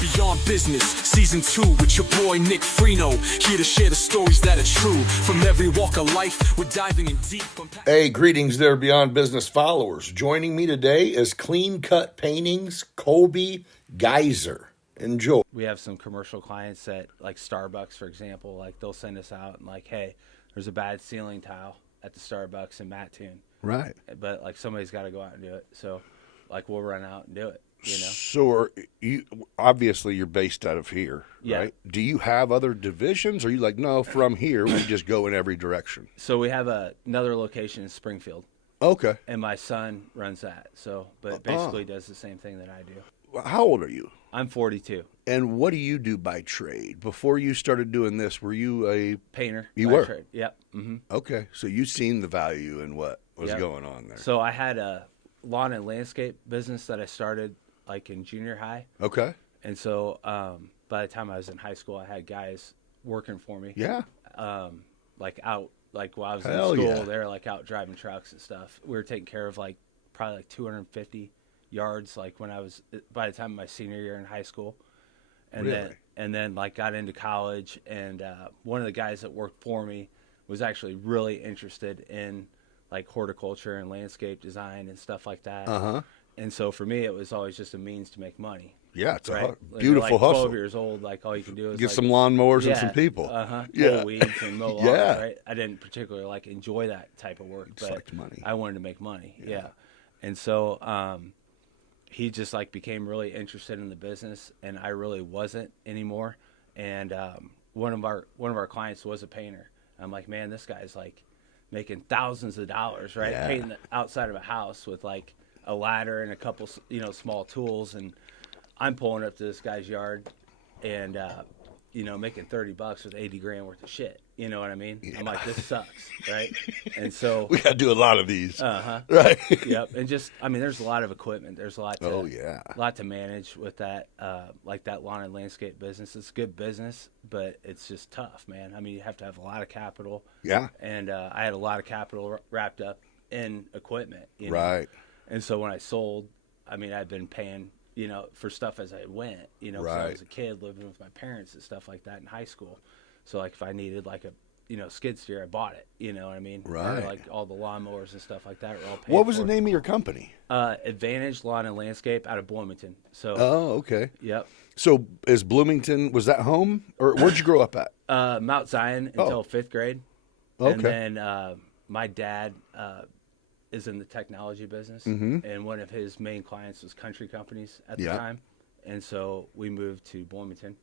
Beyond Business, Season 2 with your boy Nick Freno. Here to share the stories that are true. From every walk of life, we're diving in deep. Hey, greetings there, Beyond Business followers. Joining me today is Clean Cut Paintings, Colby Geiser. Enjoy. We have some commercial clients that, like Starbucks, for example, like they'll send us out and like, hey, there's a bad ceiling tile at the Starbucks in Mattoon. Right. But like somebody's got to go out and do it. So like we'll run out and do it, you know? So obviously you're based out of here, Yeah. right? Do you have other divisions? Or are you like, no, from here, we just go in every direction? So we have another location in Springfield. Okay. And my son runs that. So, but basically does the same thing that I do. How old are you? I'm 42. And what do you do by trade? Before you started doing this, were you a Painter. You by were? trade. Yep. Mm-hmm. Okay, so you've seen the value in what was Yep. going on there. So I had a lawn and landscape business that I started like in junior high. Okay. And so by the time I was in high school, I had guys working for me. Yeah. Like out, like while I was Hell in school, yeah. they were like out driving trucks and stuff. We were taking care of like probably like 250 yards. Like when I was, by the time of my senior year in high school, and Really? then like got into college. And one of the guys that worked for me was actually really interested in like horticulture and landscape design and stuff like that. Uh-huh. And so for me, it was always just a means to make money. Yeah, it's Right? a Like, you're beautiful like 12 hustle. years old, like all you can do is Get like, some lawnmowers and some people. Yeah. Yeah. Pull weeds and mow lawns, Yeah. right? I didn't particularly like enjoy that type of work, Just but liked money. I wanted to make money. Yeah. And so he just like became really interested in the business, and I really wasn't anymore. And one of our clients was a painter. I'm like, man, this guy's like making thousands of dollars, right? Yeah. Painting the outside of a house with like a ladder and a couple, small tools. And I'm pulling up to this guy's yard and, making $30 with 80 grand worth of shit. You know what I mean? Yeah. I'm like, this sucks, right? And so, We got to do a lot of these. uh-huh. Right. Yep. And just, there's a lot of equipment. There's a lot to, Oh, yeah. lot to manage with that, like that lawn and landscape business. It's good business, but it's just tough, man. You have to have a lot of capital. Yeah. And I had a lot of capital wrapped up in equipment. You know? Right. And so when I sold, I'd been paying, for stuff as I went, 'cause I Right. was a kid living with my parents and stuff like that in high school. So like if I needed like a, skid steer, I bought it. You know what I mean? Right. Or like all the lawnmowers and stuff like that were all paid What was for. the name of your company? Advantage Lawn and Landscape out of Bloomington. So, Oh, okay. yep. So is Bloomington, was that home? Or where'd you grow up at? Mount Zion until 5th grade. And Okay. then my dad is in the technology business, Mm-hmm. and one of his main clients was country companies at the Yeah. time. And so we moved to Bloomington.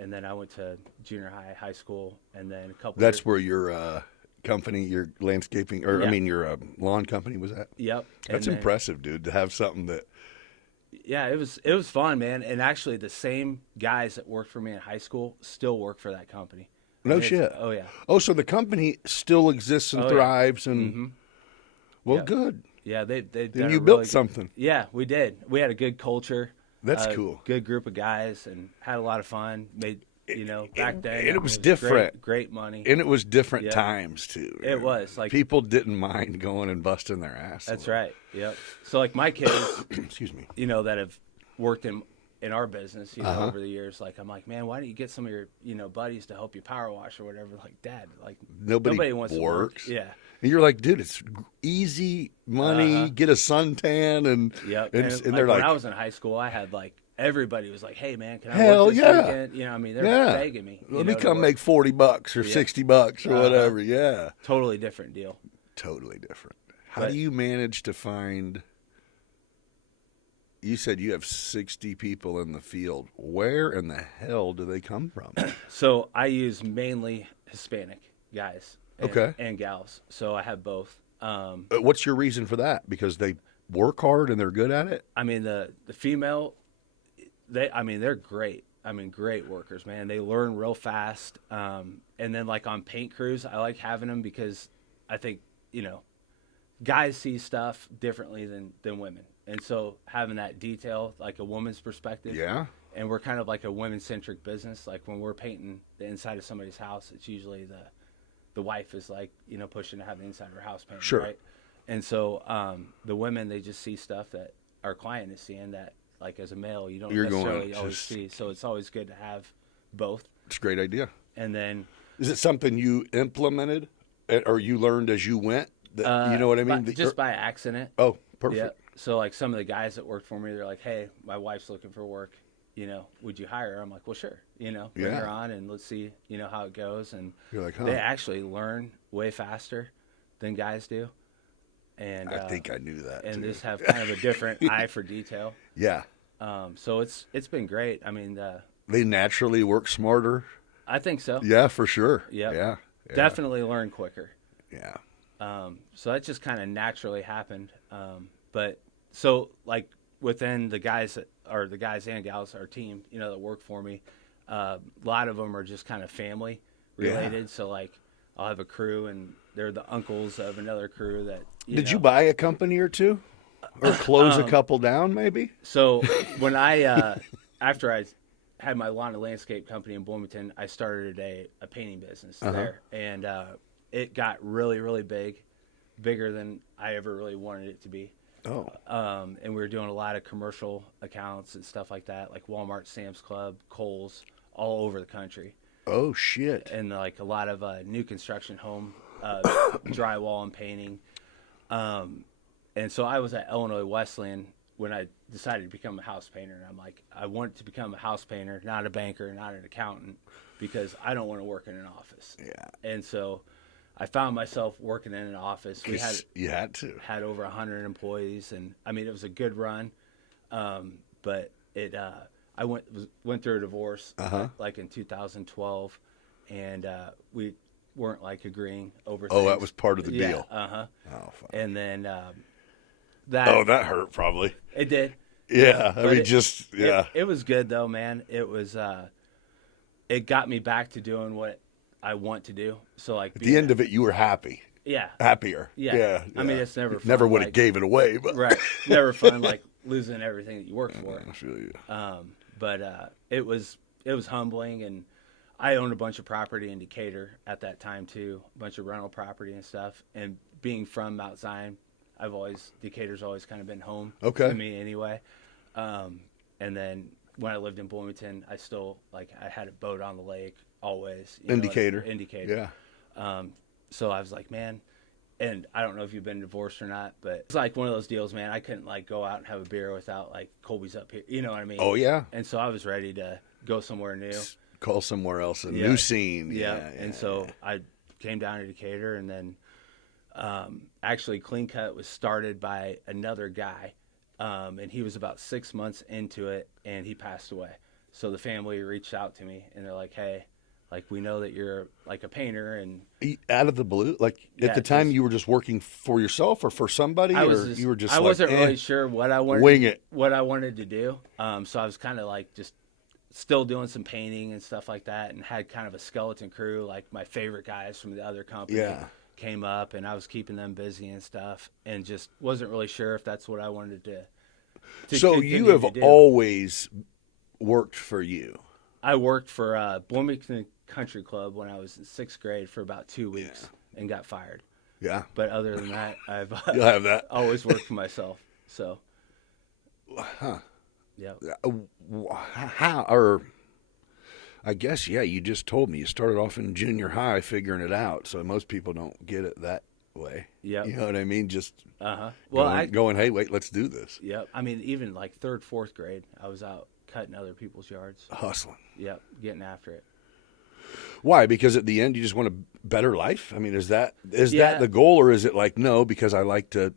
And then I went to junior high, high school, and then a couple That's years. where your company, your landscaping, or Yeah. your lawn company was at? Yep. That's And then- impressive, dude, to have something that, Yeah, it was fun, man. And actually the same guys that worked for me in high school still work for that company. no And it's- shit. Oh, yeah. Oh, so the company still exists and Oh, yeah. thrives and, Mhm. well, Yeah. good. Yeah, they Then you built something. Yeah, we did. We had a good culture. That's cool. Good group of guys, and had a lot of fun. Made back then. and it was different. Great money. And it was different Yeah. times, too. It was, like- people didn't mind going and busting their ass. a That's little. right. Yep. So like my kids, Excuse me. that have worked in our business, Uh-huh. over the years, like I'm like, man, why don't you get some of your buddies to help you power wash or whatever? Like, Dad, like Nobody wants to works. work. Yeah. And you're like, dude, it's easy money, Uh-huh. get a suntan, and Yep. and, And, and they're when like, I was in high school, I had like everybody was like, hey man, can I Hell work this yeah. weekend? They're yeah, begging me. let me to come work. make $40 or Yeah. $60 or Uh-huh. whatever. Yeah, Totally different deal. totally different. How But- do you manage to find? You said you have 60 people in the field. Where in the hell do they come from? So I use mainly Hispanic guys and, Okay. and gals. So I have both. What's your reason for that? Because they work hard and they're good at it? The female, they're great. Great workers, man. They learn real fast. And then like on paint crews, I like having them because I think, guys see stuff differently than women. And so having that detail, like a woman's perspective. Yeah. And we're kind of like a women-centric business. Like when we're painting the inside of somebody's house, it's usually the wife is like, pushing to have the inside of her house painted, Sure. right? And so the women, they just see stuff that our client is seeing that like as a male, you don't You're going necessarily always just- see. So it's always good to have both. It's a great idea. And then Is it something you implemented or you learned as you went? That, you know what I mean? just by accident. Oh, Yeah. perfect. So like some of the guys that worked for me, they're like, "Hey, my wife's looking for work. You know, would you hire her?" I'm like, "Well, sure. You know, bring Yeah. her on and let's see, you know, how it goes." And You're like, huh? they actually learn way faster than guys do. And I think I knew that. and too. just have kind of a different eye for detail. Yeah. So it's been great. I mean, They naturally work smarter. I think so. Yeah, for sure. Yep. Yeah. Definitely learn quicker. Yeah. So that just kind of naturally happened. But so like within the guys and gals, our team, you know, that work for me, a lot of them are just kind of family related. Yeah. So like I'll have a crew and they're the uncles of another crew that, Did you buy a company or two? Or close a couple down, maybe? So when I, after I had my lawn and landscape company in Bloomington, I started a painting business there. And it got really, really big, bigger than I ever really wanted it to be. Oh. And we were doing a lot of commercial accounts and stuff like that, like Walmart, Sam's Club, Kohl's, all over the country. Oh, shit. And like a lot of new construction home, drywall and painting. And so I was at Illinois Wesleyan when I decided to become a house painter. And I'm like, I want to become a house painter, not a banker, not an accountant, because I don't want to work in an office. Yeah. And so I found myself working in an office. We had You had to. had over 100 employees, and I mean it was a good run. But it I went through a divorce like in 2012, and we weren't like agreeing over Oh, things. that was part of the deal. Oh, fuck. and then Oh, that hurt probably. it did. Yeah. I But mean, it- it was good though, man. It was it got me back to doing what I want to do. So like At the end of it, you were happy. yeah. Happier. Yeah. Yeah. I mean, it's never Never fun, would have like- gave it away, but. Right. Never fun like losing everything that you worked for. I feel you. But it was humbling, and I owned a bunch of property in Decatur at that time too, a bunch of rental property and stuff. And being from Mount Zion, Decatur's always kind of been home Okay. to me anyway. And then when I lived in Bloomington, I still I had a boat on the lake always. You know, Decatur. in Decatur. Yeah. So I was like, man, and I don't know if you've been divorced or not, but it's like one of those deals, man. I couldn't like go out and have a beer without like Colby's up here. You know what I mean? Oh, yeah. And so I was ready to go somewhere new. Call somewhere else, a Yeah. new scene. Yeah. Yeah. And so I came down to Decatur, and then actually Clean Cut was started by another guy. And he was about 6 months into it, and he passed away. So the family reached out to me, and they're like, hey, like, we know that you're like a painter, and Out of the blue? Like, Yeah, at the time, 'cause- you were just working for yourself or for somebody? I or you were just I like, wasn't eh, really sure what I wanted wing it. what I wanted to do. So I was kind of like just still doing some painting and stuff like that, and had kind of a skeleton crew. Like my favorite guys from the other company Yeah. came up, and I was keeping them busy and stuff, and just wasn't really sure if that's what I wanted to So continue you have to do. always worked for you. I worked for Bloomington Country Club when I was in 6th grade for about 2 weeks and got fired. Yeah. But other than that, I've You'll have that. always worked for myself. So, yeah. How, or I guess, yeah, you just told me you started off in junior high figuring it out. So most people don't get it that way. Yep. You know what I mean? Just Well, going, hey, wait, let's do this. Yep. I mean, even like 3rd, 4th grade, I was out cutting other people's yards. Hustling. Yep. Getting after it. Why? Because at the end, you just want a better life? I mean, is that Yeah. the goal, or is it like, no, because I like to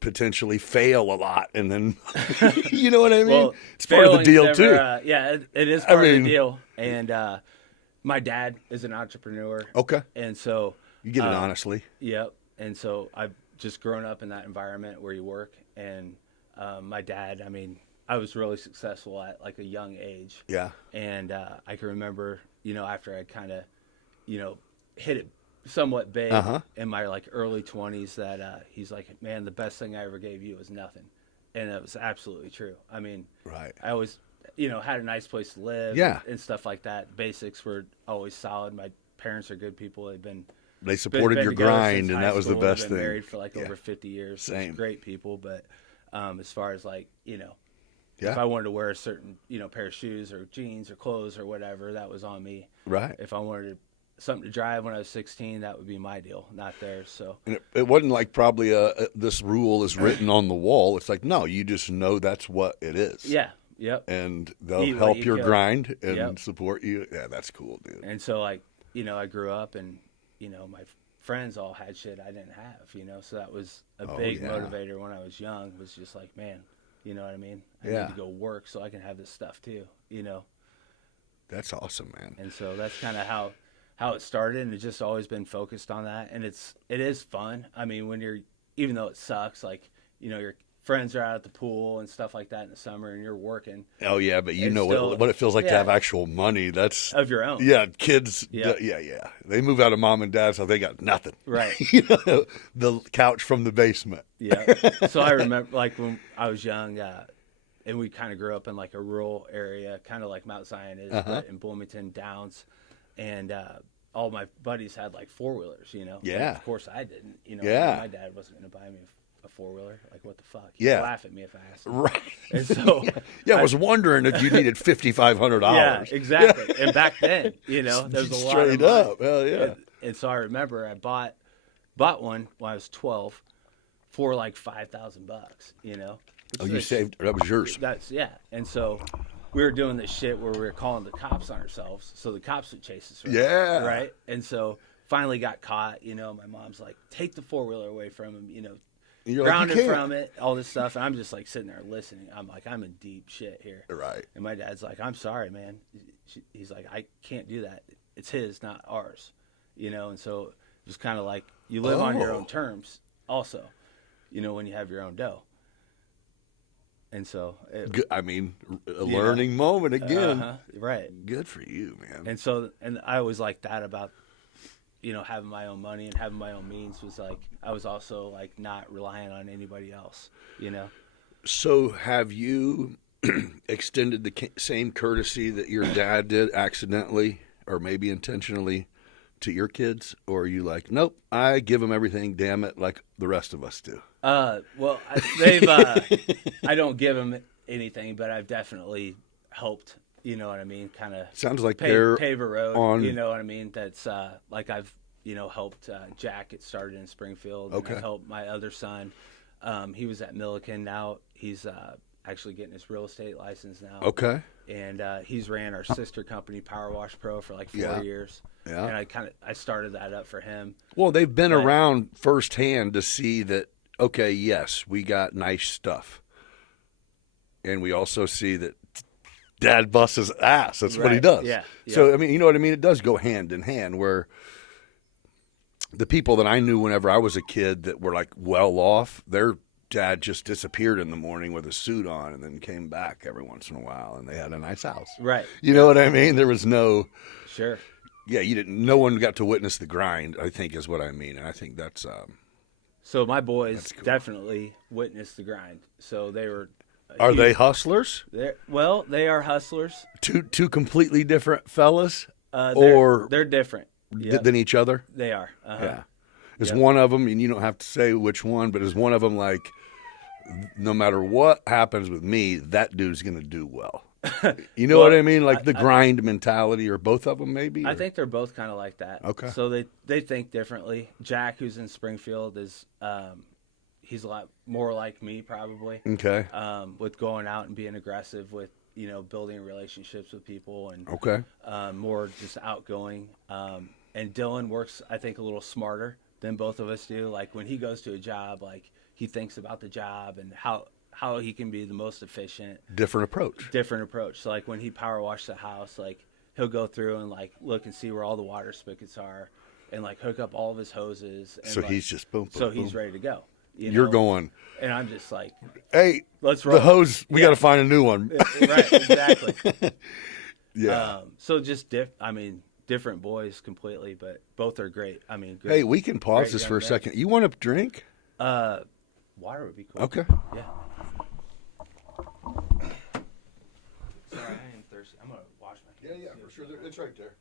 potentially fail a lot and then, you know what I mean? Well, it's part of the failing's deal, never, too. Yeah, it is part of mean- the deal. And my dad is an entrepreneur. Okay. And so, You get it honestly. yep. And so I've just grown up in that environment where you work. And my dad, I mean, I was really successful at like a young age. Yeah. And I can remember, you know, after I kind of, you know, hit it somewhat big in my like early 20s, that he's like, man, the best thing I ever gave you was nothing. And it was absolutely true. I mean, Right. I always, you know, had a nice place to live Yeah. and stuff like that. Basics were always solid. My parents are good people. They've been They supported been your together grind, since and high that was the school. best They've thing. been married for like Yeah. over 50 years. Same. Great people. But as far as like, you know, If I wanted to wear a certain, pair of shoes or jeans or clothes or whatever, that was on me. Right. If I wanted something to drive when I was 16, that would be my deal, not theirs. So And it wasn't like probably this rule is written on the wall. It's like, no, you just know that's what it is. yeah, yep. And they'll Eat what help you your kill. grind and Yep. support you. Yeah, that's cool, dude. And so I grew up and, my friends all had shit I didn't have, so that was a big yeah. motivator when I was young, was just like, man, you know what I mean? I Yeah. need to go work so I can have this stuff too, That's awesome, man. And so that's kind of how it started, and it's just always been focused on that. And it is fun. I mean, when even though it sucks, like, your friends are out at the pool and stuff like that in the summer and you're working. Oh, yeah, but you It's know still- what it feels like to yeah. have actual money. That's Of your own. Yeah, kids. Yeah. Yeah. They move out of mom and dad's, so they got nothing. Right. The couch from the basement. Yeah. So I remember, like, when I was young, and we kind of grew up in like a rural area, kind of like Mount Zion is, but in Bloomington Downs, and all my buddies had like 4-wheelers, Yeah. But of course I didn't, Yeah. My dad wasn't going to buy me a 4-wheeler. Like, what the fuck? Yeah. He'd laugh at me if I asked him. Right. And so Yeah, I was wondering if you needed $5,500. yeah, exactly. And back then, there's a lot of Straight money. up. Hell yeah. And so I remember I bought one when I was 12 for like $5,000, Oh, you saved. That was yours. And so we were doing this shit where we were calling the cops on ourselves, so the cops would chase us around. Yeah. Right. And so finally got caught. My mom's like, take the 4-wheeler away from him. And you're like, grounded you can't. from it, all this stuff. And I'm just like sitting there listening. I'm like, I'm in deep shit here. Right. And my dad's like, I'm sorry, man. He's like, I can't do that. It's his, not ours. And so it was kind of like you live on your own terms also, when you have your own dough. And so, A learning moment again. right. Good for you, man. And I always liked that about, having my own money and having my own means, was like, I was also like not relying on anybody else, So have you extended the same courtesy that your dad did accidentally or maybe intentionally to your kids? Or are you like, nope, I give them everything, damn it, like the rest of us do? Well, I don't give them anything, but I've definitely helped, you know what I mean? Kind of Sounds like they're pave a road, on- you know what I mean? That's like I've, helped Jack get started in Springfield. Okay. And I helped my other son. He was at Milliken. Now he's actually getting his real estate license now. Okay. And he's ran our sister company, Power Wash Pro, for like 4 Yeah. years. Yeah. And I started that up for him. Well, they've been Right. around firsthand to see that, okay, yes, we got nice stuff. And we also see that dad busts his ass. That's what he Right. does. Yeah. So, Yeah. I mean, you know what I mean? It does go hand in hand, where the people that I knew whenever I was a kid that were like well off, their dad just disappeared in the morning with a suit on and then came back every once in a while, and they had a nice house. Right. You know what I mean? There was no... Sure. Yeah, no one got to witness the grind, I think is what I mean. And I think that's... So my boys That's cool. definitely witnessed the grind. So they were. Are they hustlers? They are hustlers. Two completely different fellas, They're different. Yep, than each other. they are. Uh-huh. Yeah. Is Yep. one of them, and you don't have to say which one, but is one of them like, no matter what happens with me, that dude's gonna do well. You know Well, what I mean? Like the grind mentality, or both of them, maybe. I or- think they're both kind of like that. Okay. So they think differently. Jack, who's in Springfield, is he's a lot more like me probably. Okay. With going out and being aggressive with building relationships with people and Okay. more just outgoing. And Dylan works, I think, a little smarter than both of us do. Like when he goes to a job, like he thinks about the job and how he can be the most efficient. Different approach. So like when he power washed the house, like he'll go through and like look and see where all the water spigots are and like hook up all of his hoses. And So like, he's just boom, boom, so he's boom. ready to go. You're going, And I'm just like, hey, let's roll. the hose, we Yeah. got to find a new one. Right, exactly. Yeah. So just different boys completely, but both are great. I mean, good. Hey, we can pause great this young for a men. second. You want a drink? Water would be cool. Okay. Yeah. Sorry, I am thirsty. I'm gonna wash my hands. for sure. It's right there.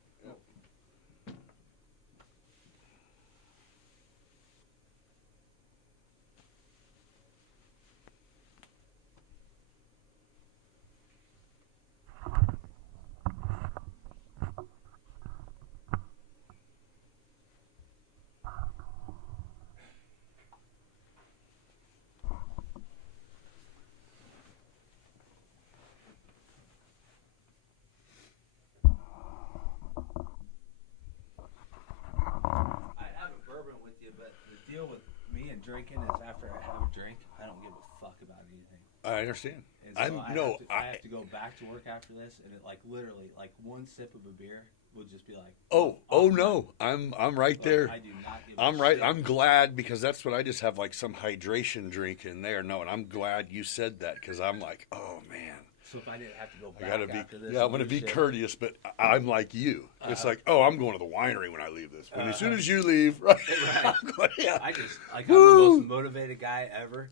drinking is after I have a drink, I don't give a fuck about anything. I understand. And so I have to go back to work after this, and it like literally like one sip of a beer will just be like, oh no, I'm right like, there. I do not give I'm a right. shit. I'm glad because that's what I just have like some hydration drink in there. No, and I'm glad you said that because I'm like, oh man. So if I didn't have to go I back gotta be, after this, yeah. I'm gonna and be do shit, courteous, but I'm like you. It's like, oh, I'm going to the winery when I leave this. But as soon as you leave, right? Right. I'm going, yeah. I just like I'm the most motivated guy ever,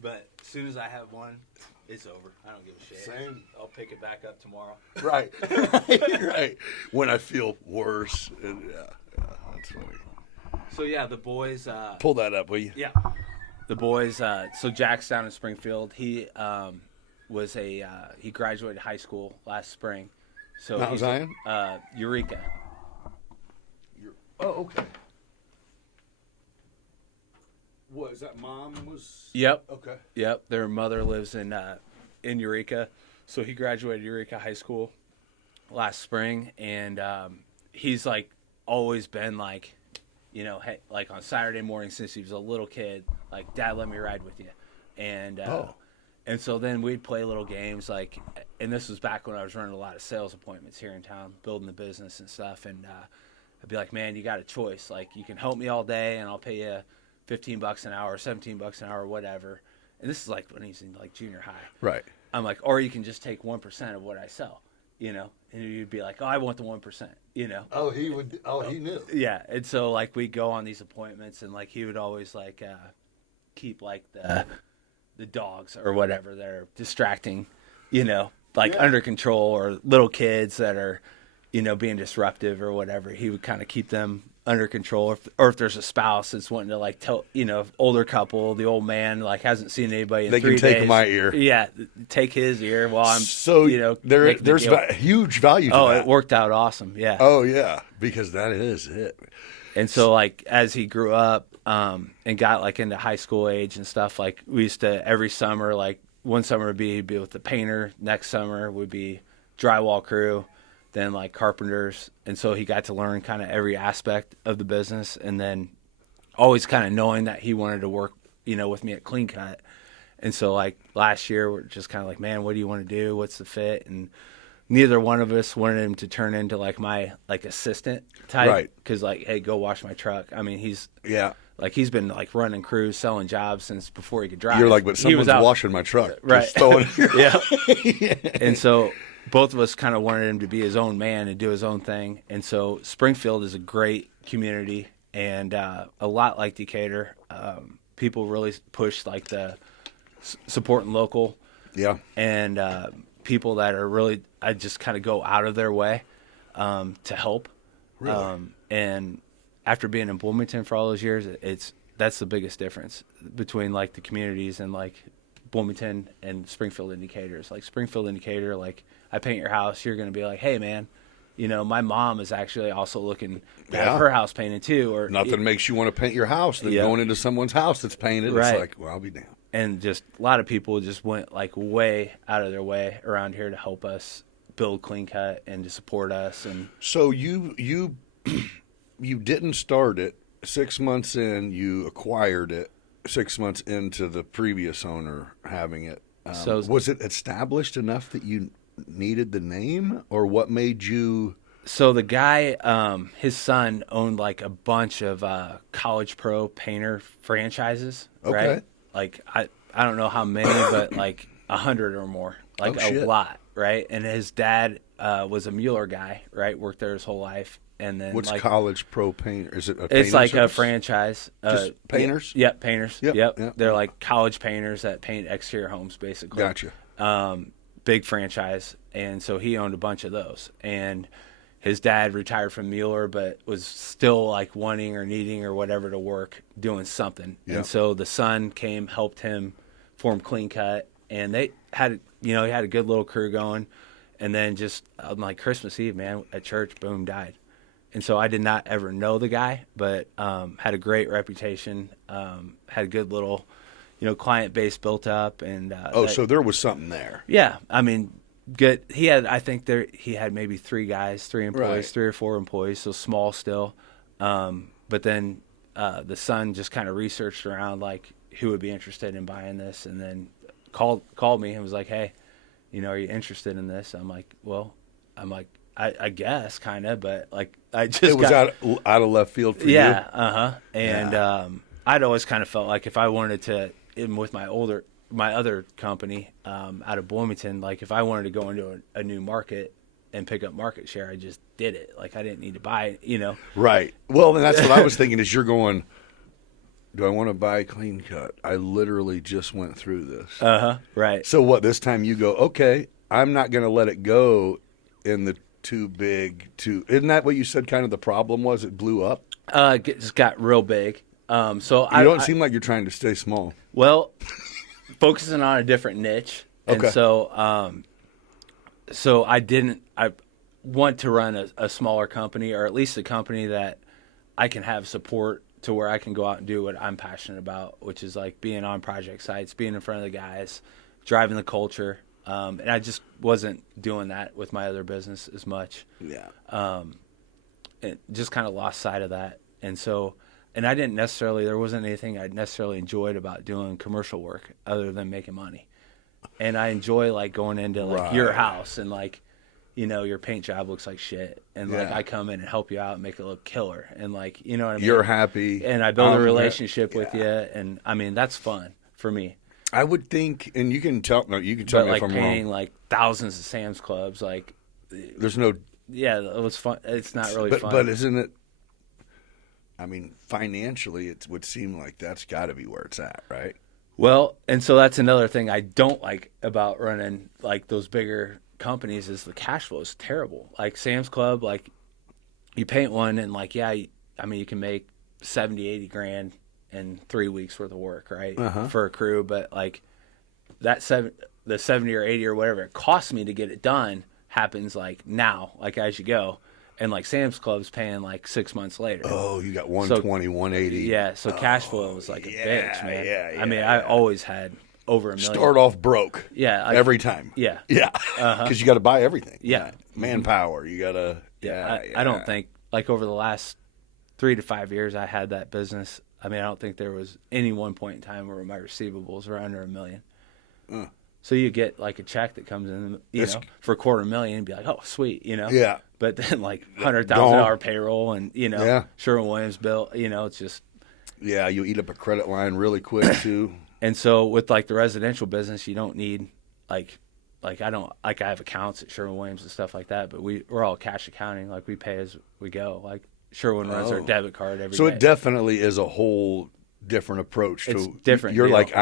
but as soon as I have one, it's over. I don't give a shit. Same. I'll pick it back up tomorrow. Right, right. When I feel worse, and, yeah, that's funny. So yeah, the boys. Pull that up, will you? Yeah, the boys. So Jack's down in Springfield. He he graduated high school last spring. So Mount he's Zion? Eureka. Oh, okay. What is that? Mom was. Yep. Okay. Yep. Their mother lives in Eureka, so he graduated Eureka High School last spring, and he's like always been like, you know, hey, like on Saturday morning since he was a little kid, like, Dad, let me ride with you, and and so then we'd play little games like, and this was back when I was running a lot of sales appointments here in town, building the business and stuff, and I'd be like, man, you got a choice, like you can help me all day and I'll pay you $15 an hour, $17 an hour, whatever. And this is like when he's in like junior high. Right. I'm like, or you can just take 1% of what I sell, you know? And you'd be like, oh, I want the 1%, you know? Oh, he would. Oh, he knew. Yeah. And so like we'd go on these appointments and like he would always like keep like the dogs or whatever that are distracting, you know, like under control, or little kids that are, you know, being disruptive or whatever. He would kind of keep them under control, or if there's a spouse that's wanting to like tell, you know, older couple, the old man like hasn't seen anybody in 3 days. They can take my ear. Yeah, take his ear while I'm so, you know, there's deal. huge value to that. It worked out awesome. Yeah. Oh yeah, because that is it. And so like as he grew up and got like into high school age and stuff, like we used to every summer, like one summer would be he'd be with the painter, next summer would be drywall crew, then like carpenters. And so he got to learn kind of every aspect of the business, and then always kind of knowing that he wanted to work, you know, with me at Clean Cut. And so like last year we're just kind of like, man, what do you want to do? What's the fit? And neither one of us wanted him to turn into like my like assistant type. Right. Cause like, hey, go wash my truck. I mean, he's been like running crews, selling jobs since before he could drive. You're like, but someone's washing my truck. Right. Just throwing Yeah. And so both of us kind of wanted him to be his own man and do his own thing. And so Springfield is a great community, and a lot like Decatur. People really push like the supporting local. Yeah. And people that are really, I just kind of go out of their way to help. Really? And after being in Bloomington for all those years, that's the biggest difference between like the communities and like Bloomington and Springfield and Decatur. It's like Springfield and Decatur, like I paint your house, you're going to be like, hey man, you know, my mom is actually also looking to have her house painted too. Or nothing makes you want to paint your house than going into someone's house that's painted. Right. It's like, well, I'll be damned. And just a lot of people just went like way out of their way around here to help us build Clean Cut and to support us. And so you didn't start it 6 months in, you acquired it 6 months into the previous owner having it. So was it established enough that you needed the name, or what made you? So the guy, his son owned like a bunch of college pro painter franchises, right? Okay. Like I don't know how many, but like 100 or more, like lot, right? And his dad was a Mueller guy, right? Worked there his whole life. And then What's like, college pro painter? Is it a it's like service? a franchise. Just painters? Yep, painters. Yep. Yep. They're like college painters that paint exterior homes, basically. Gotcha. Big franchise. And so he owned a bunch of those. And his dad retired from Mueller, but was still like wanting or needing or whatever to work doing something. Yep. And so the son came, helped him form Clean Cut, and they had, you know, he had a good little crew going. And then just on like Christmas Eve, man, at church, boom, died. And so I did not ever know the guy, but had a great reputation, had a good little, you know, client base built up. And so there was something there. Yeah, I mean, good. He had, I think he had maybe 3 employees, Right. 3 or 4 employees, so small still. But then the son just kind of researched around like who would be interested in buying this, and then called me and was like, hey, are you interested in this? I'm like, I guess kind of, but like I just It was out of left field for you. Yeah, and I'd always kind of felt like if I wanted to, even with my other company out of Bloomington, like if I wanted to go into a new market and pick up market share, I just did it. Like I didn't need to buy it, Right. Well, then that's what I was thinking. Is you're going, do I want to buy Clean Cut? I literally just went through this. Right. So what? This time you go, okay, I'm not going to let it go in the too big. Isn't that what you said? Kind of the problem was it blew up. It just got real big. So You don't seem like you're trying to stay small. Well, focusing on a different niche, and Okay. so I want to run a smaller company, or at least a company that I can have support to where I can go out and do what I'm passionate about, which is like being on project sites, being in front of the guys, driving the culture. And I just wasn't doing that with my other business as much. Yeah. And just kind of lost sight of that. And so, and there wasn't anything I necessarily enjoyed about doing commercial work other than making money. And I enjoy like going into like your house and like, your paint job looks like shit. And like I come in and help you out and make it look killer. And like, you know what I mean? You're happy. And I build a relationship with you. And I mean, that's fun for me. I would think, and you can tell me But if like I'm painting wrong. like thousands of Sam's Clubs, like, There's no, yeah, it was fun. It's not really fun. but isn't it? I mean, financially, it would seem like that's got to be where it's at, right? Well, and so that's another thing I don't like about running like those bigger companies is the cash flow is terrible. Like Sam's Club, like you paint one and like, you can make 70, 80 grand in 3 weeks worth of work, right? For a crew. But like the 70 or 80 or whatever it costs me to get it done happens like now, like as you go. And like Sam's Club's paying like 6 months later. Oh, you got 120, 180. Yeah, so cash flow was like a bitch, man. yeah, I mean, I always had over $1 million. Start off broke. Yeah, every time. Yeah. Yeah. Because you got to buy everything. Yeah. Manpower. You got to. I don't think like over the last 3 to 5 years I had that business. I mean, I don't think there was any one point in time where my receivables were under $1 million. So you get like a check that comes in, for $250,000 and be like, oh, sweet, Yeah. But then like $100,000 payroll and Sherwin-Williams bill, it's just. Yeah, you eat up a credit line really quick too. And so with like the residential business, you don't need like I have accounts at Sherwin-Williams and stuff like that, but we're all cash accounting. Like we pay as we go. Like Sherwin runs our debit card every day. So it definitely is a whole different approach. It's different. You're like,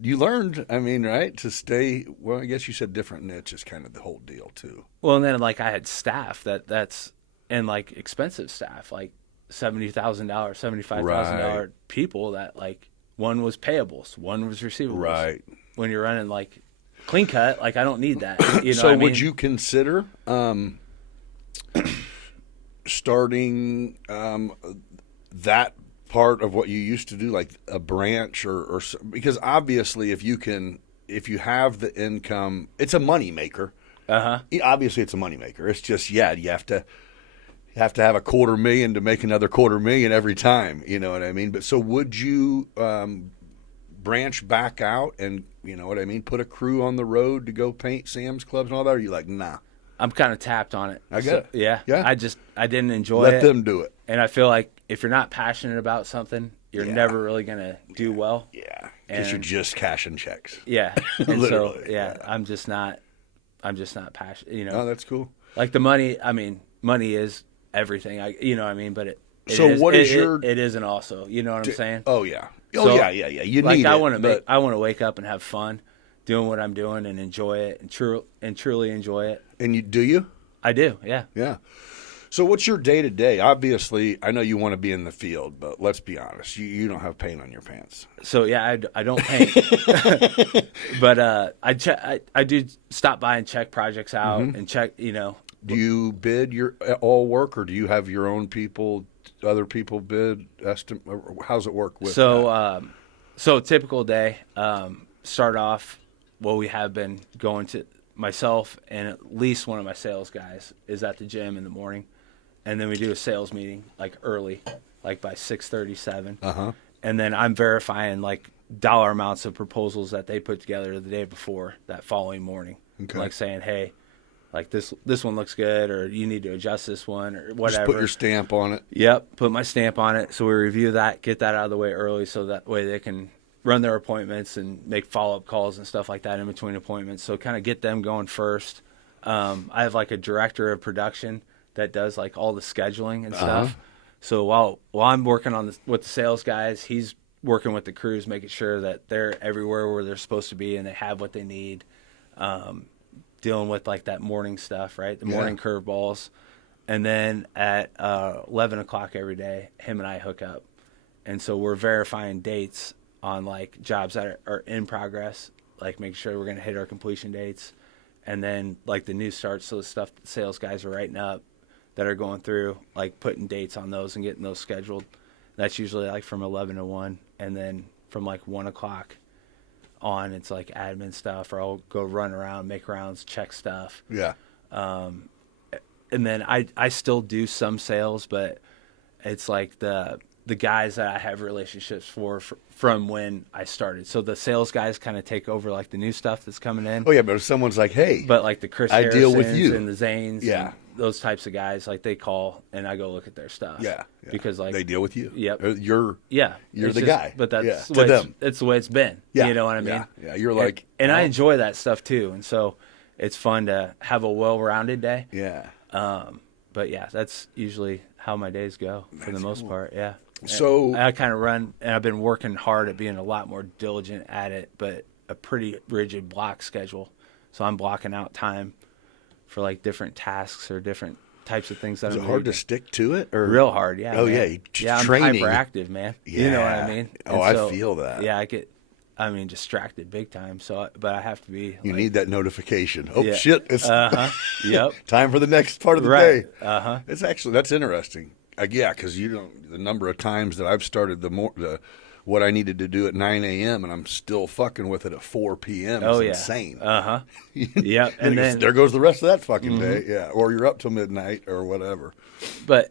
you learned, I mean, right? To stay, well, I guess you said different niche is kind of the whole deal too. Well, and then like I had staff and like expensive staff, like $70,000, $75,000 people that like one was payables, one was receivables. Right. When you're running like Clean Cut, like I don't need that. So would you consider starting that part of what you used to do, like a branch or because obviously if you have the income, it's a money maker. Obviously it's a money maker. It's just you have to have $250,000 to make another $250,000 every time. You know what I mean? But so would you branch back out and put a crew on the road to go paint Sam's Clubs and all that? Or are you like, nah? I'm kind of tapped on it. I get it. Yeah. Yeah. I didn't enjoy Let it. them do it. And I feel like if you're not passionate about something, you're never really going to do well. Yeah. Because you're just cashing checks. Yeah. And Literally, so, I'm just not passionate, Oh, that's cool. Like the money, I mean, money is everything. But it isn't also, you know what I'm saying? Oh yeah. So, yeah. You need I it. want to wake up and have fun doing what I'm doing and enjoy it and truly enjoy it. And do you? I do. Yeah. Yeah. So what's your day to day? Obviously, I know you want to be in the field, but let's be honest, you don't have paint on your pants. So yeah, I don't paint, but I do stop by and check projects out and check. Do you bid your all work, or do you have your own people, other people bid? How's it work with that? So typical day, start off. Well, we have been going to myself and at least one of my sales guys is at the gym in the morning. and then we do a sales meeting like early, like by 6:37. Uh-huh. And then I'm verifying like dollar amounts of proposals that they put together the day before that following morning. Okay. Like saying, hey, like this one looks good, or you need to adjust this one, or whatever. Just put your stamp on it. Yep, put my stamp on it. So we review that, get that out of the way early, so that way they can run their appointments and make follow-up calls and stuff like that in between appointments. So kind of get them going first. I have like a director of production that does like all the scheduling and stuff. So while I'm working on with the sales guys, he's working with the crews, making sure that they're everywhere where they're supposed to be and they have what they need. Dealing with like that morning stuff, right? The morning curveballs. And then at 11 o'clock every day, him and I hook up. And so we're verifying dates on like jobs that are in progress, like making sure we're going to hit our completion dates. And then like the new starts, so the stuff the sales guys are writing up that are going through, like putting dates on those and getting those scheduled. That's usually like from 11 to 1. And then from like 1 o'clock on, it's like admin stuff, or I'll go run around, make rounds, check stuff. Yeah. And then I still do some sales, but it's like the guys that I have relationships from when I started. So the sales guys kind of take over like the new stuff that's coming in. Oh yeah, but if someone's like, hey, But like the Chris I deal with Harrisons you. and the Zanes, Yeah. and those types of guys, like they call and I go look at their stuff. yeah, Because like they deal with you. Yep. Or you're Yeah, You're it's the just- guy. But that's Yeah, the to way them. it's the way it's been. Yeah. You know what I mean? Yeah. Yeah. You're like, and I oh, enjoy that stuff too. And so it's fun to have a well-rounded day. Yeah. But yeah, that's usually how my days go for the most part. Yeah. So- I kind of run, and I've been working hard at being a lot more diligent at it, but a pretty rigid block schedule. So I'm blocking out time for like different tasks or different types of things that Is I'm it hard to doing. stick to it? Or Real hard, yeah. Oh man. yeah, just yeah. I'm training. hyperactive, man. You know what I Yeah. mean? Oh, And I feel that. Yeah, I get, distracted big time. So, but I have to be. You like, need that notification. Oh Yeah. shit! It's Yep. time for the next part of the Right. day. That's interesting. Yeah, because you don't the number of times that I've started what I needed to do at 9 a.m. and I'm still fucking with it at 4 p.m. Oh is yeah. insane. Yep. And then there goes the rest of that fucking day. Yeah, or you're up till midnight or whatever.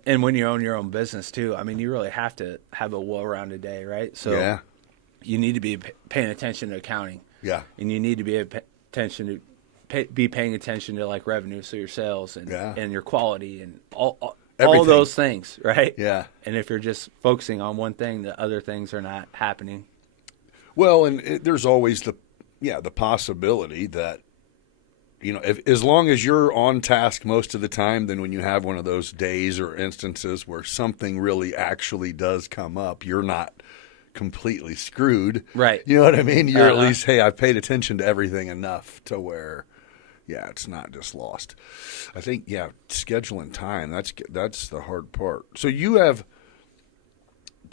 and when you own your own business too, I mean, you really have to have a well-rounded day, right? So Yeah, you need to be paying attention to accounting. yeah, And you need to be paying attention to like revenue, so your sales and Yeah. and your quality and all Everything. those things, right? yeah. And if you're just focusing on one thing, the other things are not happening. Well, and there's always the possibility that, as long as you're on task most of the time, then when you have one of those days or instances where something really actually does come up, you're not completely screwed. Right. You know what I mean? You're at Uh-huh. least, hey, I've paid attention to everything enough to where, yeah, it's not just lost. I think, yeah, scheduling time, that's the hard part. So you have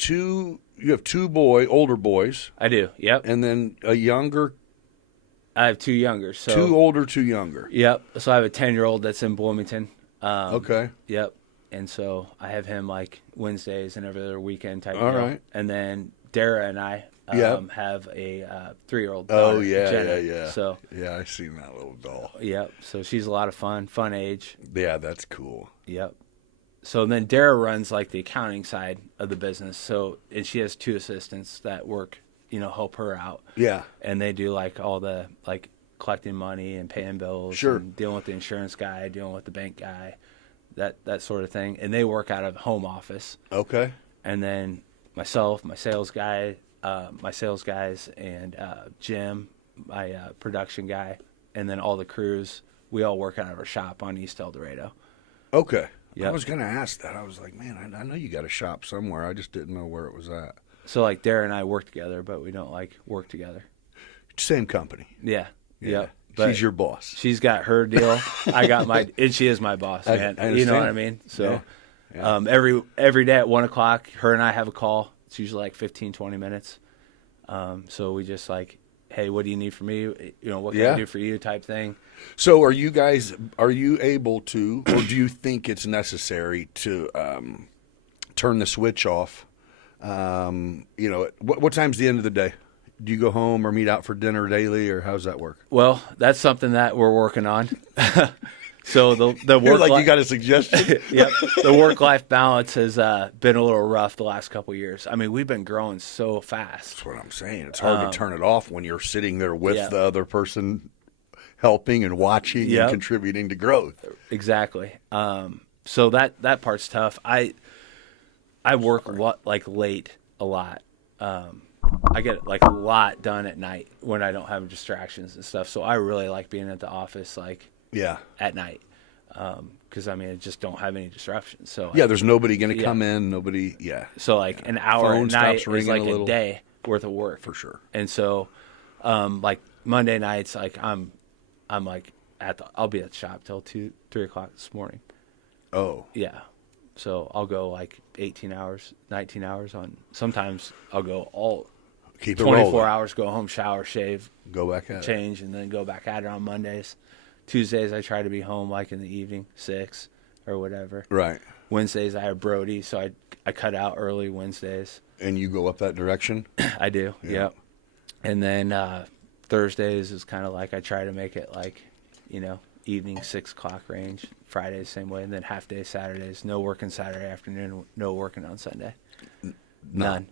older boys, I do. Yep. and then a younger, I have two younger. So two older, two younger. Yep. So I have a 10-year-old that's in Bloomington. Okay. Yep. And so I have him like Wednesdays and every other weekend type All deal. right. And then Dara and I Yep. have a 3-year-old Oh, daughter, yeah, Jenna. yeah. So, Yeah, I seen that little doll. yep. So she's a lot of fun age. Yeah, that's cool. Yep. So then Dara runs like the accounting side of the business. So, and she has 2 assistants that work, help her out. Yeah. And they do like all the like collecting money and paying bills, Sure. and dealing with the insurance guy, dealing with the bank guy, that sort of thing. And they work out of home office. Okay. And then myself, my sales guys, and Jim, my production guy, and then all the crews, we all work out of our shop on East El Dorado. Okay. I Yep. was going to ask that. I was like, man, I know you got a shop somewhere. I just didn't know where it was at. So like Dara and I work together, but we don't like work together. Same company. Yeah. Yeah. Yep. But She's your boss. she's got her deal. I got my, and she is my boss, I man. understand. You know what I mean? So, Yeah. every day at 1 o'clock, her and I have a call. It's usually like 15, 20 minutes. So we just like, hey, what do you need from me? What can Yeah. I do for you type thing. So are you able to, or do you think it's necessary to turn the switch off? What time's the end of the day? Do you go home or meet out for dinner daily, or how's that work? Well, that's something that we're working on. So the You're work like, you got a suggestion? yep, the work-life balance has been a little rough the last couple of years. I mean, we've been growing so fast. That's what I'm saying. It's hard to turn it off when you're sitting there with yeah. the other person watching and Yep. contributing to growth. Exactly. So that part's tough. I work late a lot. I get like a lot done at night when I don't have distractions and stuff. So I really like being at the office at night. Because I just don't have any disruptions. So There's nobody going to come in. Nobody. Yeah. So an hour Phone at night stops ringing is like a little. a day worth of work For sure. And so, Monday nights, I'm I'll be at the shop till 3 o'clock this morning. Oh. Yeah. So I'll go 18 hours, 19 hours on. Sometimes I'll go all Keep it 24 rolling. hours, go home, shower, shave, Go back at it. change, and then go back at it on Mondays. Tuesdays I try to be home in the evening, 6 or whatever. Right. Wednesdays I have Brody, so I cut out early Wednesdays. And you go up that direction? I do. Yeah. Yep. And then Thursdays is kind of I try to make it evening 6 o'clock range. Fridays same way, and then half day Saturdays. No working Saturday afternoon. No working on Sunday. None.